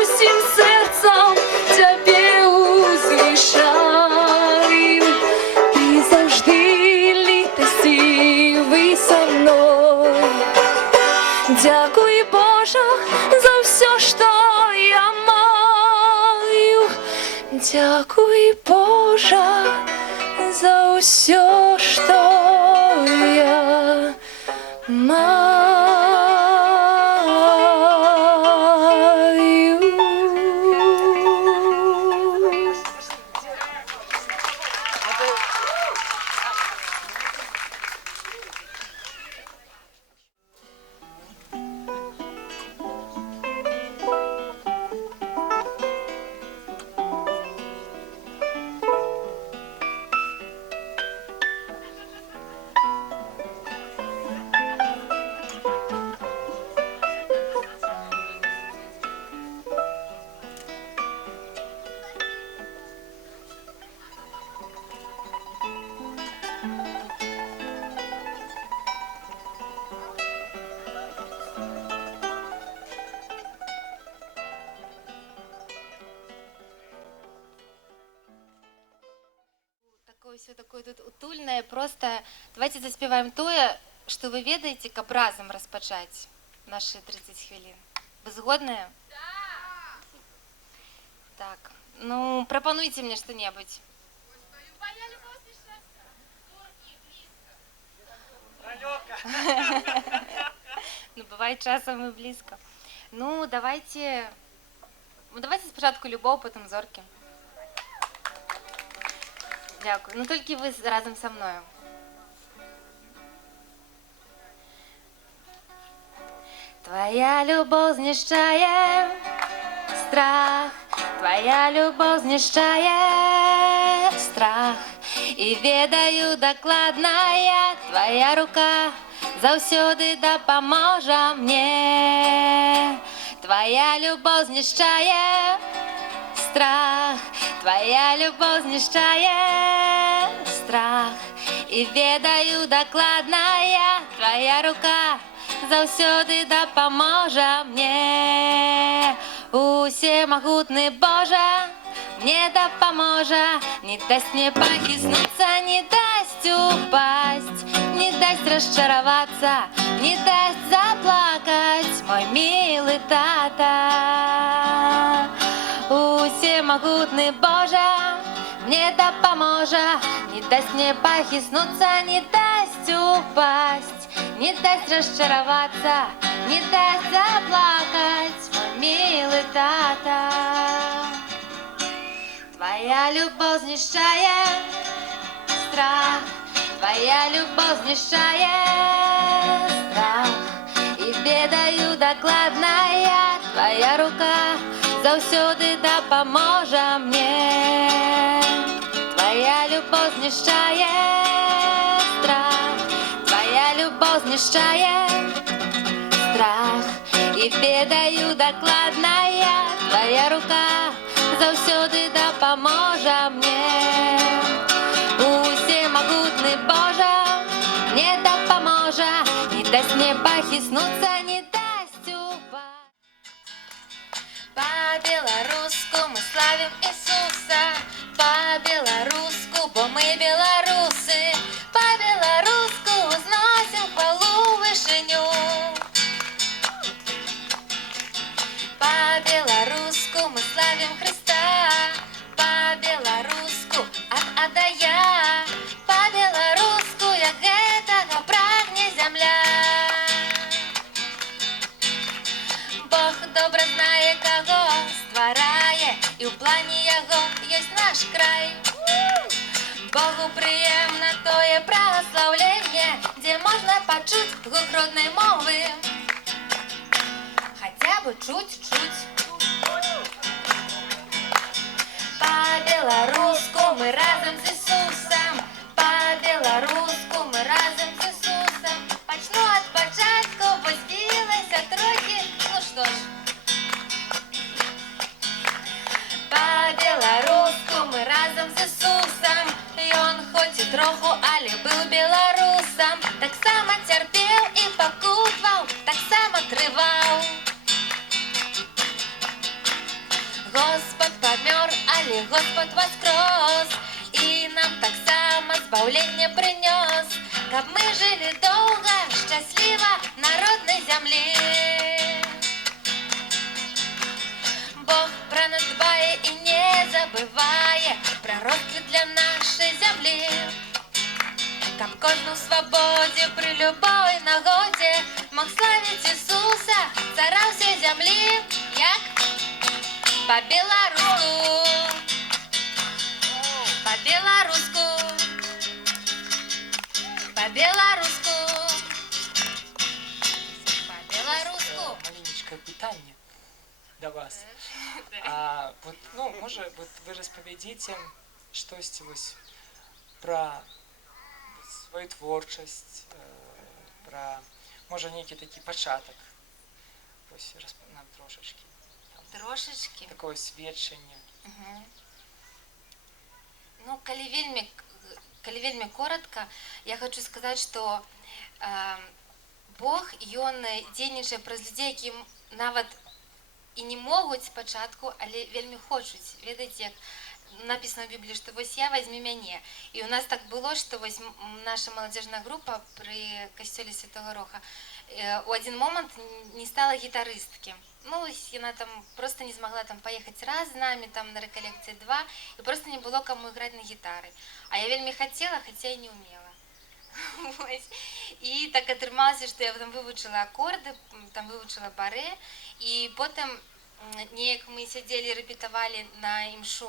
усім серцем тебе узвишаю. Ти завжди літостивий со мною. Дякуй, Боже, за все, що я маю. Дякуй, Боже, за все, що я маю. Все такое тут утульное, просто давайте заспеваем тое, что вы ведаете, каб разом распачаць наши 30 хвілін. Вы згодныя? Да! Так, ну, прапануйте мне что-нибудь. Ну, бывает часом и близко. Ну, давайте спочатку любов, потом зорки. Дякую. Ну, тільки ви разом со мною. Твоя любов знищає страх, твоя любов знищає страх. І ведаю докладна я, твоя рука заўсёды дапаможа мне. Твоя любов знищає страх, твоя любов знищає страх. І ведаю докладна я, твоя рука заўсёды дапаможа мне. Усемагутны Божа мне дапаможа, не дасть мне похиснуться, не дасть упасть, не дасть расчароваться, не дасть заплакать, мой милый тата. Усемагутный Божа мне дапаможа, не дасть мне похиснуться, не дасть упасть, не дасть расчароваться, не дасть заплакать, мой милый тата. Твоя любовь знищає страх, твоя любовь знищає страх. І ведаю докладна я, твоя рука заўсёды дапаможа мне. Твоя любов знішчає страх, Твоя любов знішчає страх. І ведаю докладна я, Твоя рука заўсёды дапаможа мне. Усемагутны Божа мне дапаможа, не дасть мне пахіснуцца, не дасть упасть. По-беларуску мы славим Ісуса, по-беларуску, бо мы беларусы, по-беларуску узносим хвалу вышыню. По-беларуску мы славим Христа, по-беларуску ад ада я, по-беларуску як гэтага прагне зямля. Бог добра знае, каго стварае, і ў плане яго ёсць наш край. Богу прыемна тое праваслаўленне, дзе можна пачуць гук роднай мовы, хотя бы чуть-чуть. По-беларуску мы разом з Ісусом, по-беларуску мы разом з Ісусом. Пачну ад пачатку, бо збілася трохі, ну што ж. По-беларуску мы разом з Ісусом, ён хоць і троху, але быў беларусам. Таксама цярпеў і пакутваў, таксама трываў. Господь памёр, але Господь воскрес, і нам таксама збаўленне прынёс, каб мы жылі доўга, шчасліва на роднай зямлі. Бог пра нас дбае і не забывае пра росквіт для нашай зямлі, каб кожны ў свабодзе пры любой нагодзе мог славіць Ісуса, цара ўсёй зямлі. Як? По-беларуску, по-беларуску, по-беларуску, по-беларуску. Маленечкое пытанне до вас. Вот, ну, может, вот вы распавядзіце штосьці вось пра свою творчасць, пра, можа, нейкі такі пачатак. Вось нам трошачкі. Трошечки. Такое сведчанне. Ну, калі вельмі коротко, я хочу сказаць, што Бог, ён дзейнічае праз людзей, які нават і не могуць спачатку, але вельмі хочуць. Ведаеце, як написано в Бібліі, што вось я, возьми мяне. І у нас так было, што вось наша маладзежная група пры касцёле Святого Роха у один момент не стала гітарысткі. Ну, яна там просто не змагла там паехаць раз з намі, там на рэкалекцыі 2, і просто не было каму іграць на гітары. А я вельмі хацела, хаця і не умела. І так атрымалася, што я там вывучыла акорды, там вывучыла барэ, і потым неяк мы сядзелі, рэпетавалі на імшу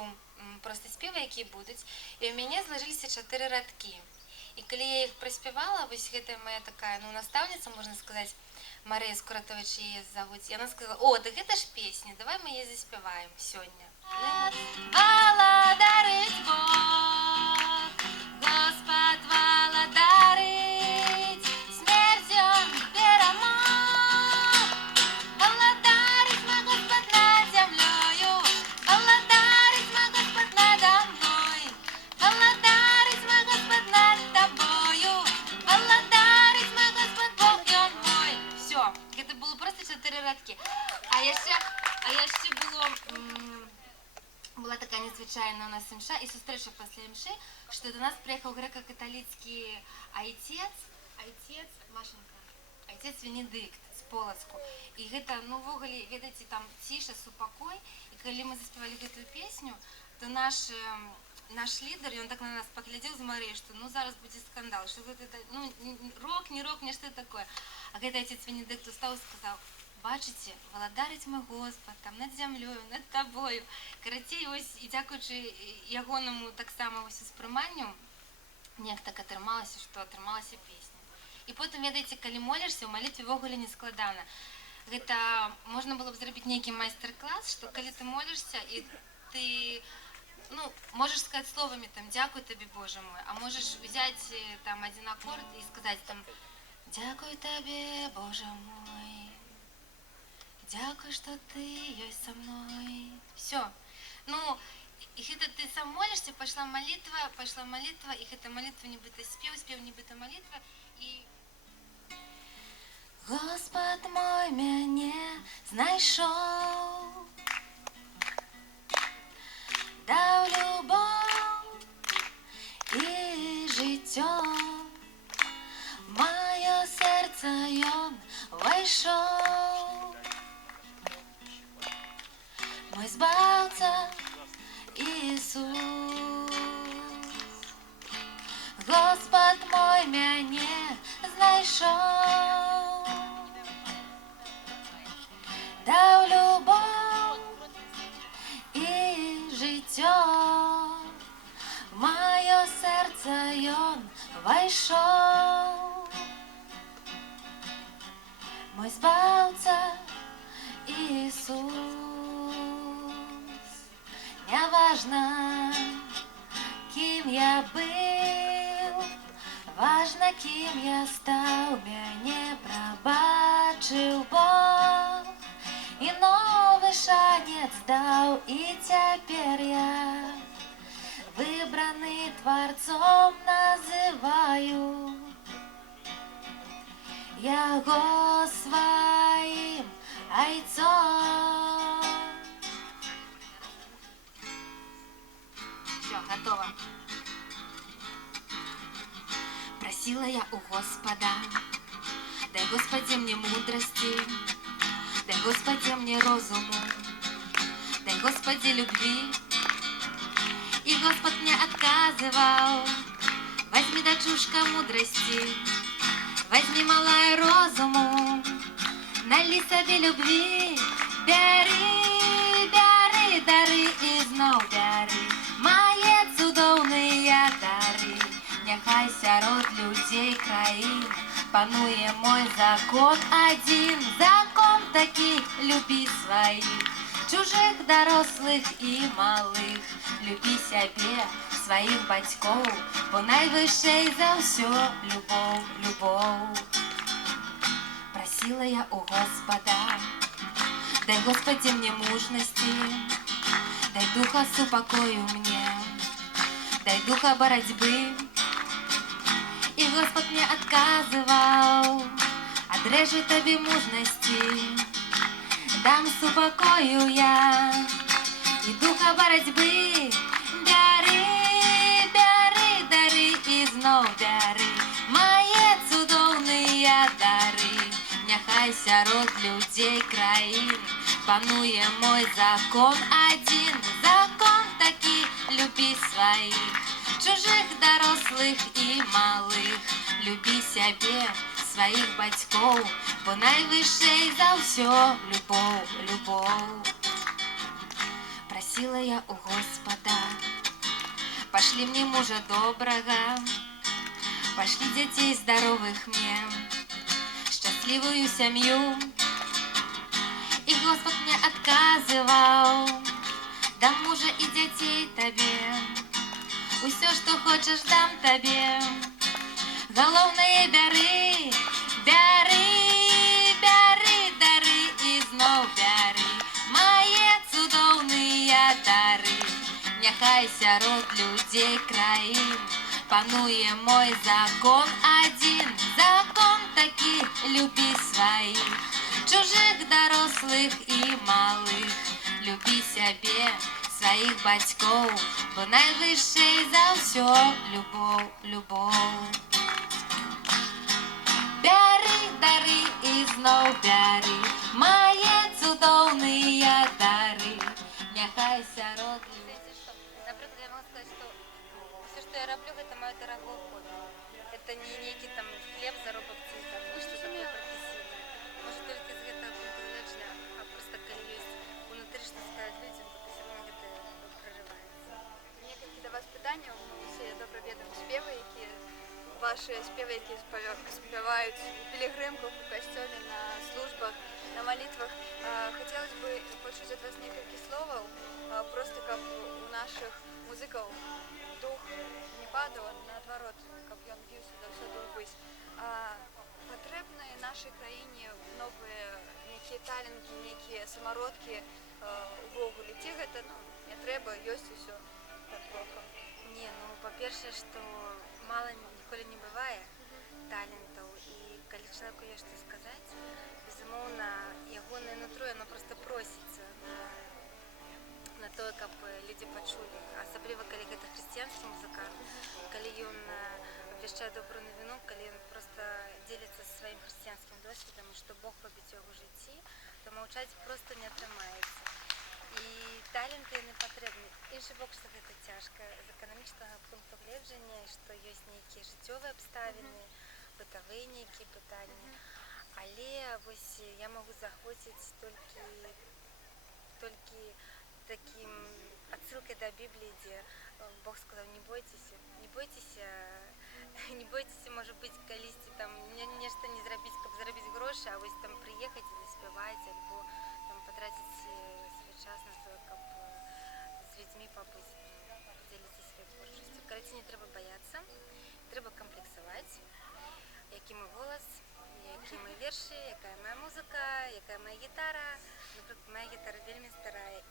проста спевы, якія будуць, і ў мяне злажыліся 4 радкі. І калі я іх праспявала, вось гэтая моя такая, ну, настаўніца, можна сказаць, Марыя Скуратович яе завуць, яна сказала: о, да гэта ж песня, давай мы яе заспяваем сёння. Валадарыць Бог, Господ валадарыць, смерць ён перамог. Валадарыць мой Господ над зямлёю, валадарыць мой Господ надо мной, валадарыць мой Господ над табою, валадарыць мой Господ Бог ён мой. Всё, гэта было просто 4 радкі. А яшчэ была такая незвычайная у нас імша і сустрэча пасля імшы, што до нас прыехаў грэка-каталіцкі айцец Машенька, айцец Венедыкт з Полацку. І гэта, ну, ввогуле, ведаеце, там ціша, супакой. І калі мы заспявалі гэтую песню, то наш лідар, ён так на нас паглядзеў з Марыяй, што ну зараз будзе скандал, што гэта, ну, рок, не рок, нешта такое. А гэты айцец Венедыкт устаў і сказаў: бачыце, валадарыць мой Господ, там над зямлёю, над табою. Карацей, вось, і дзякуючы ягонаму таксама вось успрыманню, неяк так атрымалася, што атрымалася песня. І потым, ведаеце, калі молішся, у малітве ввогуле не складана. Гэта можна было б зрабіць нейкі майстар-клас, што калі ты молішся, і ты ну, можешь сказать словами там «Дякую тебе, Боже мой», а можешь взять там один аккорд и сказать там «Дякую тебе, Боже мой, дякую, что ты есть со мной». Все. Ну, и это ты сам молишься, пошла молитва, и это молитва нібито спев нібито молитва, и Господь мой меня знайшов, дав любов і життя, в моє серце он войшов. Мой збавця Ісус, Господь мой меня знайшов, дав любов і життя, в моє серце он войшов. Мой збавця Ісус. Неважно, ким я был, важно, ким я стал, меня пробачил Бог, и новый шанец дал, и теперь я выбранный Творцом называю Его своим айцом. Все, готово. Просила я у Господа, дай, Господи, мне мудрости, дай, Господи, мне розуму, дай, Господи, любви. И Господь мне отказывал: возьми, дочушка, мудрости, возьми, малая, розуму, налей себе любви, бери, бери, дари і знов бери має цудовні дари. Нехай сярод людей країн панує мой закон один, закон такий: люби своїх, чужих, дорослих і малих, люби себе, своїх батьков, бо найвищий за все любов, любов. Просила я у Господа, дай, Господи, мне мужности, дай духа супокою мне, дай духа боротьбы. И Господь мне отказывал: отрежу тебе мужности, дам супокою я и духа боротьбы. Бери, бери, дари і знов бери мої цудовні дари. Нехай сярод людей країн панує мой закон один, закон такий: люби своїх, чужих, дорослих і малих, люби себе, своїх батьков, бо найвищий за все любов, любов. Просила я у Господа, пошли мне мужа доброго, пошли детей здоровых мне, счастливую семью. И Господь мне отказывал: дам мужа и детей тебе, все, что хочешь, дам тебе. Головне бери, бери, бери, дари і знов бери мої цудовні дари. Нехай сярод людей країн панує мой закон один, закон такий: люби своїх, чужих, дорослих і малих, люби себе, своїх батьков, бо найвищий за все любов, любов. Бери, дари і знов бери мої цудовні дари. Нехай сярод людей. Например, я могу сказать, что все, что я роблю, это мое дорогое хобби. Это не некий там хлеб, заробок центов, не что такое профессийное. Может, только из этого пункта гледжання, а просто коли есть внутри, что сказать людям, то все равно это проживається. У мене такі до вас питання. Ми всі добре відомо співи, які ваші співи, які співають у пілігримках, у костьолі, на службах, на молитвах. Хотілося б почути від вас кілька слов, просто як у наш наших музыкаў дух не падаў, а наадварот, каб ён біўся заўсёды ўвысь. Патрэбныя нашай краіне новыя нейкія таленты, нейкія самародкі увогуле. Ці гэта не трэба, ёсць усё так плохо? Не, ну, па-першае, што мала ніколі не бывае талентаў, і калі чалавеку ёсць што сказаць, безумоўна, ягонае нутро, яно проста просіцца на тое, каб людзі пачулі. Асабліва, калі гэта хрысціянскі музыкант, калі ён абвяшчае добрую навіну, калі ён проста дзеліцца сваім хрысціянскім досведам, што Бог робіць у яго жыцці, то маўчаць проста не атрымаецца. І таленты яны патрэбны. Іншы бок, што гэта цяжка з эканамічнага пункту гледжання, што ёсць нейкія жыццёвыя абставіны, бытавыя нейкія пытанні. Але вось я магу захвоціць толькі такім адсылкай да Бібліі, дзе Бог сказаў: не бойцеся, можа быць, калісьці там нешта не зрабіць, каб зарабіць грошы, а вось там прыехаць і заспяваць, альбо там патраціць свой час на тое, каб з людзьмі пабыць, падзеліцца сваёй творчасцю. Карацей, не трэба баяцца, трэба камплексаваць, які мой голас, якія мои вершы, якая моя музыка, якая моя гітара. Напрыклад, моя гітара вельмі старая.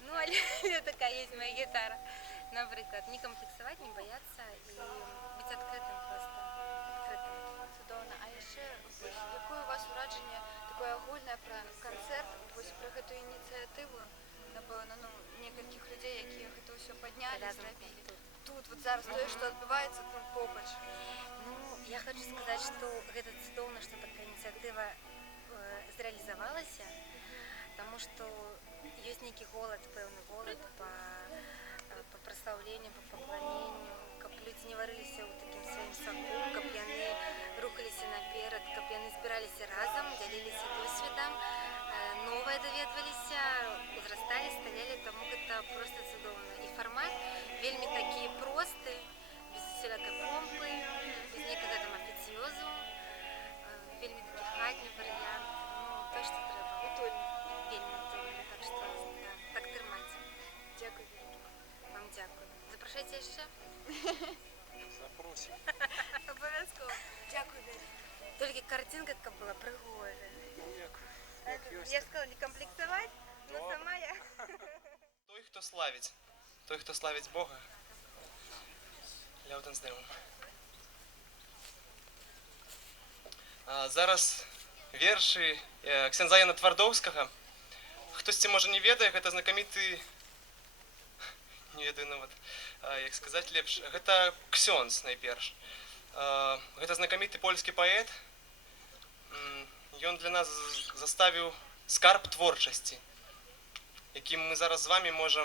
Ну, але такая есть моя гітара. Напрыклад, не камплексаваць, не баяцца і быць адкрытым проста. Цудоўна. А яшчэ, якое у вас уражанне такое агульнае пра канцэрт, вось пра гэтую ініцыятыву, напэўна, некалькіх людзей, якія гэта ўсё паднялі, зрабілі. Тут, вот зараз тое, што адбываецца тут побач. Ну, я хочу сказаць, што гэта цудоўна, што такая ініцыятыва зрэалізавалася, таму што ёсць нейкі голад, пэўны голад па праслаўленню, па пакланенню, каб людзі не варыліся ў такім сваім саку, каб яны рухаліся наперад, каб яны збіраліся разам, дзяліліся досведам, новае даведваліся, узрасталі, сталелі, таму гэта проста цудоўна. І фармат вельмі такі просты, без усялякай помпы, без нейкага там афіцыёзу, вельмі такі хатні варыянт, тое, што трэба. Утульны. Вельмі утульны, так што так трымаць. Дзякуй вялікі. Вам дзякуй. Запрашайце яшчэ? Запросім. Абавязкова. Дзякуй вялікі. Толькі картинка, каб была прыгожая. Я сказала не комплексовать, но сама я. Той, хто славіць Бога, ляўтан з дымом. Зараз вершы ксяндза Яна Твардоўскага. Хтосьці, можа, не ведае, гэта знакаміты... Не ведаю нават, як сказаць лепш. Гэта ксёндз, найперш. Гэта знакаміты польскі паэт. Ён для нас заставіў скарб творчасці, якім мы зараз з вами можам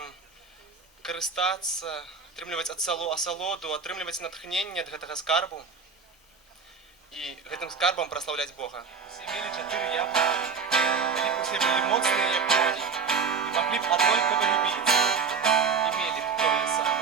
карыстацца, атрымліваць асалоду, атрымліваць натхненне ад гэтага скарбу і гэтым скарбам праслаўляць Бога. Усе мелі 4 яблыкі, калі б усе былі моцныя, як коні, і маглі б аднолькава любіць, і мелі б тое самае.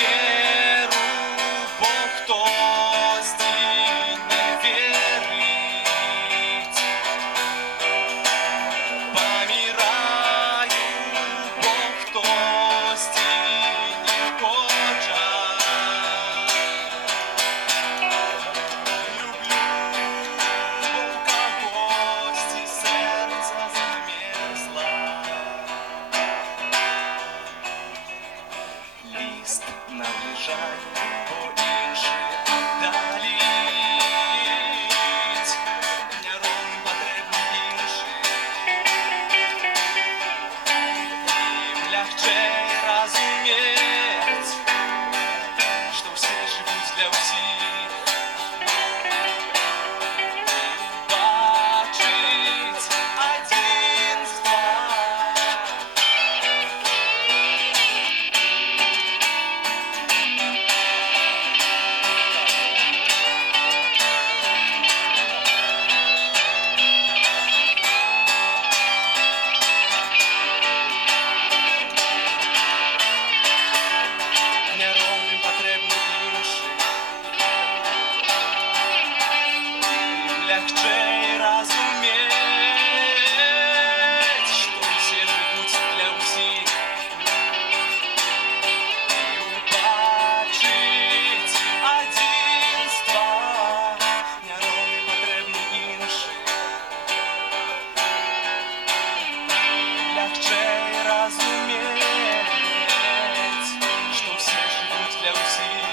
Веру, бо хтось не вірить. лягчэй разуметь, што ўсе жывуць для ўсіх, і убачыць адзінства, не роўны патрэбны іншы. Лягчэй разуметь, што ўсе жывуць для ўсіх.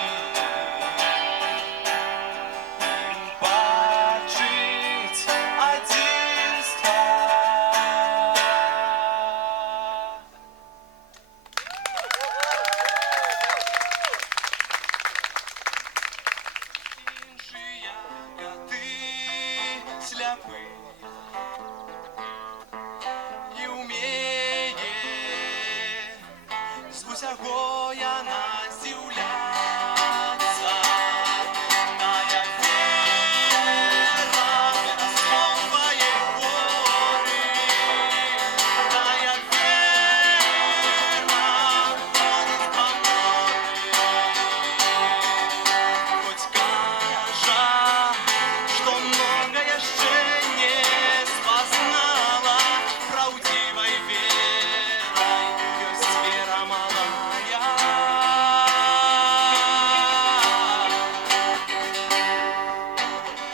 Усяго яна здзіўляцца, тая вера перасоўвае горы, тая вера ходзіць па моры, хоць кажа, што многа яшчэ не спазнала, праўдзівай верай ёсць вера малая.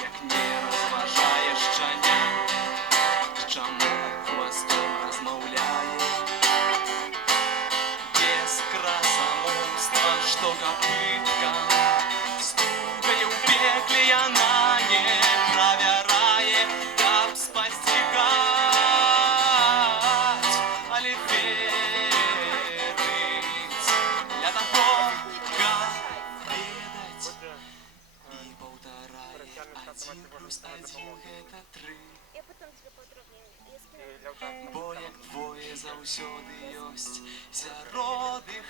Як не разважае шчаня, чаму хвастом размаўляе, без красамоўства, што капыткам стукае ў пекле, яна не правярае, каб спасцігаць, але верыць для таго, каб ведаць, і паўтарае 1+1 гэта 3. Бо як двое заўсёды ёсць, сярод іх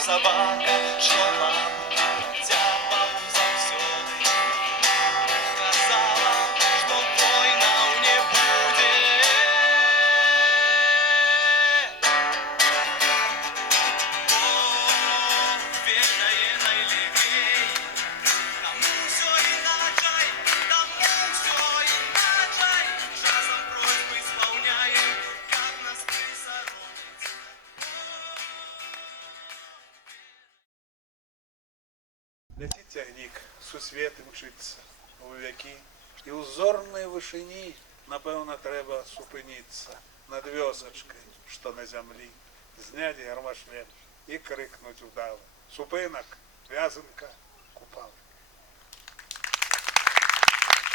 собака, що лапу тяпав заўсёды, казала, што войнаў не будзе. Бог ведае найлепей, таму ўсё іначай, часам просьбы спаўняе, каб нас прысароміць. Ляціць цягнік, сусветы мчыцца ў вякі, і ў зорнай вышыні, напэўна, трэба супыніцца над вёсачкай, што на зямлі, зняць гармашлем і крыкнуць удала: супынак, вязанка, купалы.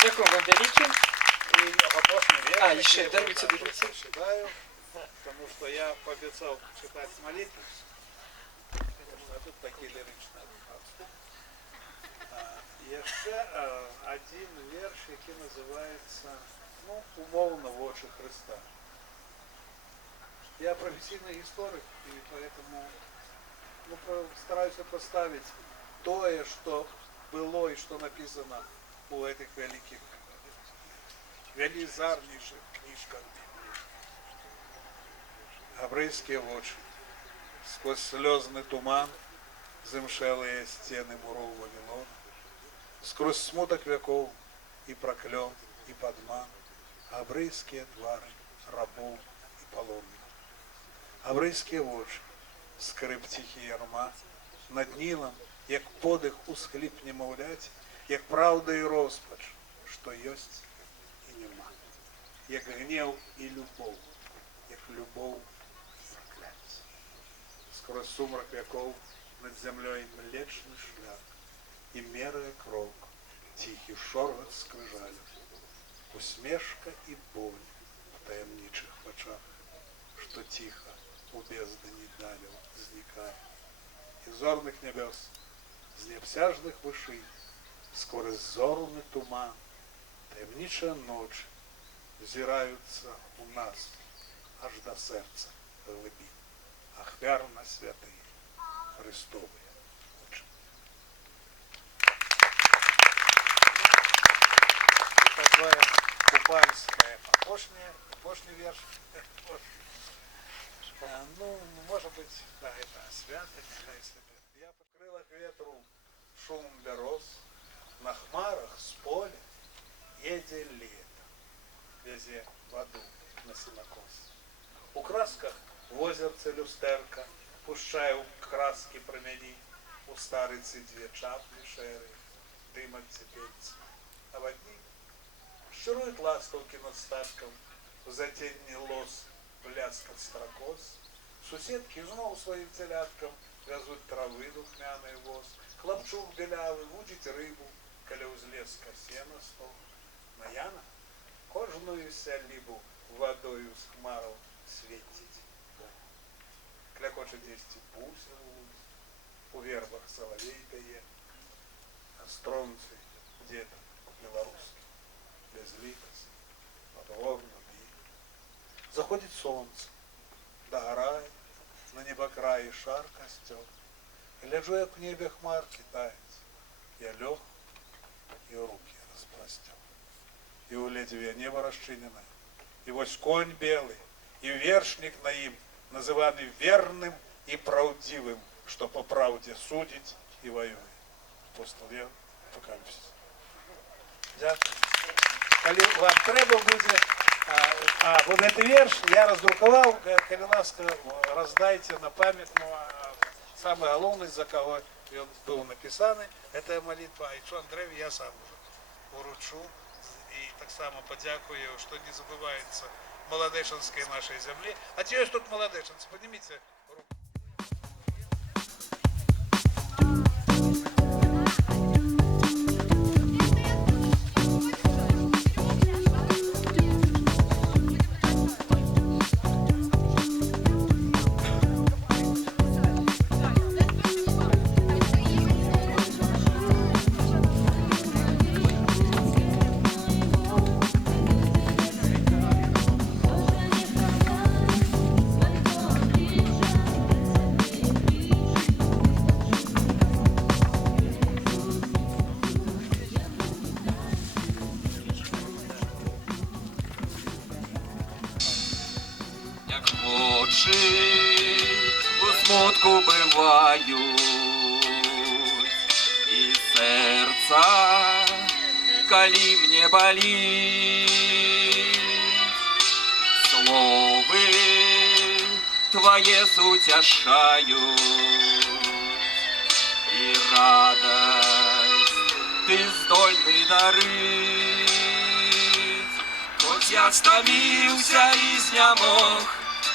Дякую вам вялікі. І апошні верш, яшчэ, даруйце, даруйце. Читаю, тому што я паабяцаў чытаць малітву, а тут такі лірычны адступ. Яшчэ один верш, які называецца, ну, умоўно, «Вочы Христа». Я профессийный историк, и поэтому стараюся поставить тое, что было и что написано у этих великих, велизарнейших книжках Библии. Габрейские вочи. Сквозь слезный туман замшелые стены муров Вавилона, сквозь смуток веков и проклен, и подман, габрейские твары рабов и полонных. Габрейские вочи, скрип тихий ярма, над Нилом, як подих усхліп немовляті, як правда і розпач, що єсть і нема, як гнев і любов, як любов і прокляття. Сквозь сумрак веков над землей млечный шлях, и меряя крок, тихий шоргот скрижаль, усмешка и боль в таємничих очах, что тихо у бездни далее зникает. Из зорных небес, с необсяжных вышей, сквозь зорный туман, таємничая ночь взираются у нас аж до сердца глибин, ахвярно святые Христовые очи. Такое купальское опошний верш. Ну, может быть, да, это святость, если бы. Я по крылах ветру шум берез, на хмарах с поля еде лето, везе воду на сенокос. У красках в озерце люстерка, пущаю краски промені, у стариці дві чапли шери, димать цепельці. А в одни щируют ластовки над статком, в затенний лос бляскат строкоз. Суседки знову своїм теляткам вязуть трави духмяний воз, хлопчук білявий вудить рибу, коли узлеска сена стол. На Яна кожною сялібу водою з хмаров світить Бог. Клякоче десяти буся у лузі, у вербах соловей пяє, а стронці где-то белорусский, безликость, подробно бьет. Заходит солнце, догорает, на небокрае шар костер. Гляжу я в небе хмарки тает, я лег и руки распростер. И у ледвия небо расчиненное, и вось конь белый, и вершник на им, называемый верным и правдивым, что по правде судить и воюет. Апостол Євген, Апокаліпсис. Дякую. Коли вам треба буде, вот этот верш я раздрукував, коли ласка, роздайте на память, самое головное, за кого он был написан, это молитва. А якщо Андрею, я сам уже уручу. И так само подякую, что не забывается молодеченской нашей земли. А те, есть тут молодеченцы, поднимите руку. У смутку бывают, и сердца, коли мне болит, словы Твои сутешают, и радость Ты здольный дарить. Хоть я стомился и знемог,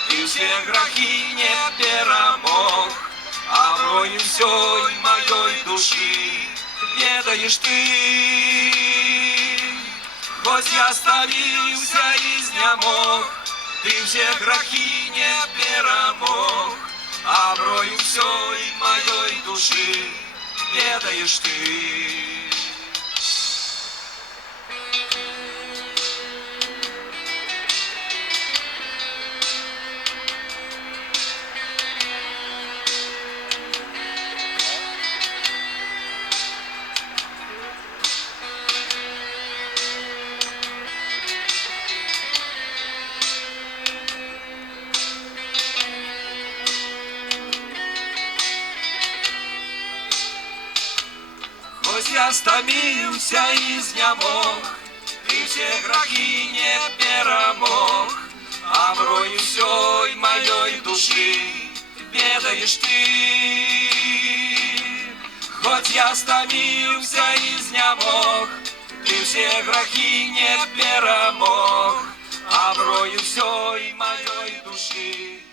Ты все грехи не перемог, а мною всей моей души ведаешь Ты. Хоть я стомился и знемог, Ты все грехи не перемог, а мною всей моей души ведаешь Ты. я стомился и знемог, ты все грехи не перемог, а брою всей моей души ведаешь ты. Хоть я стомился и знемог, ты все грехи не перемог, а брою всей моей души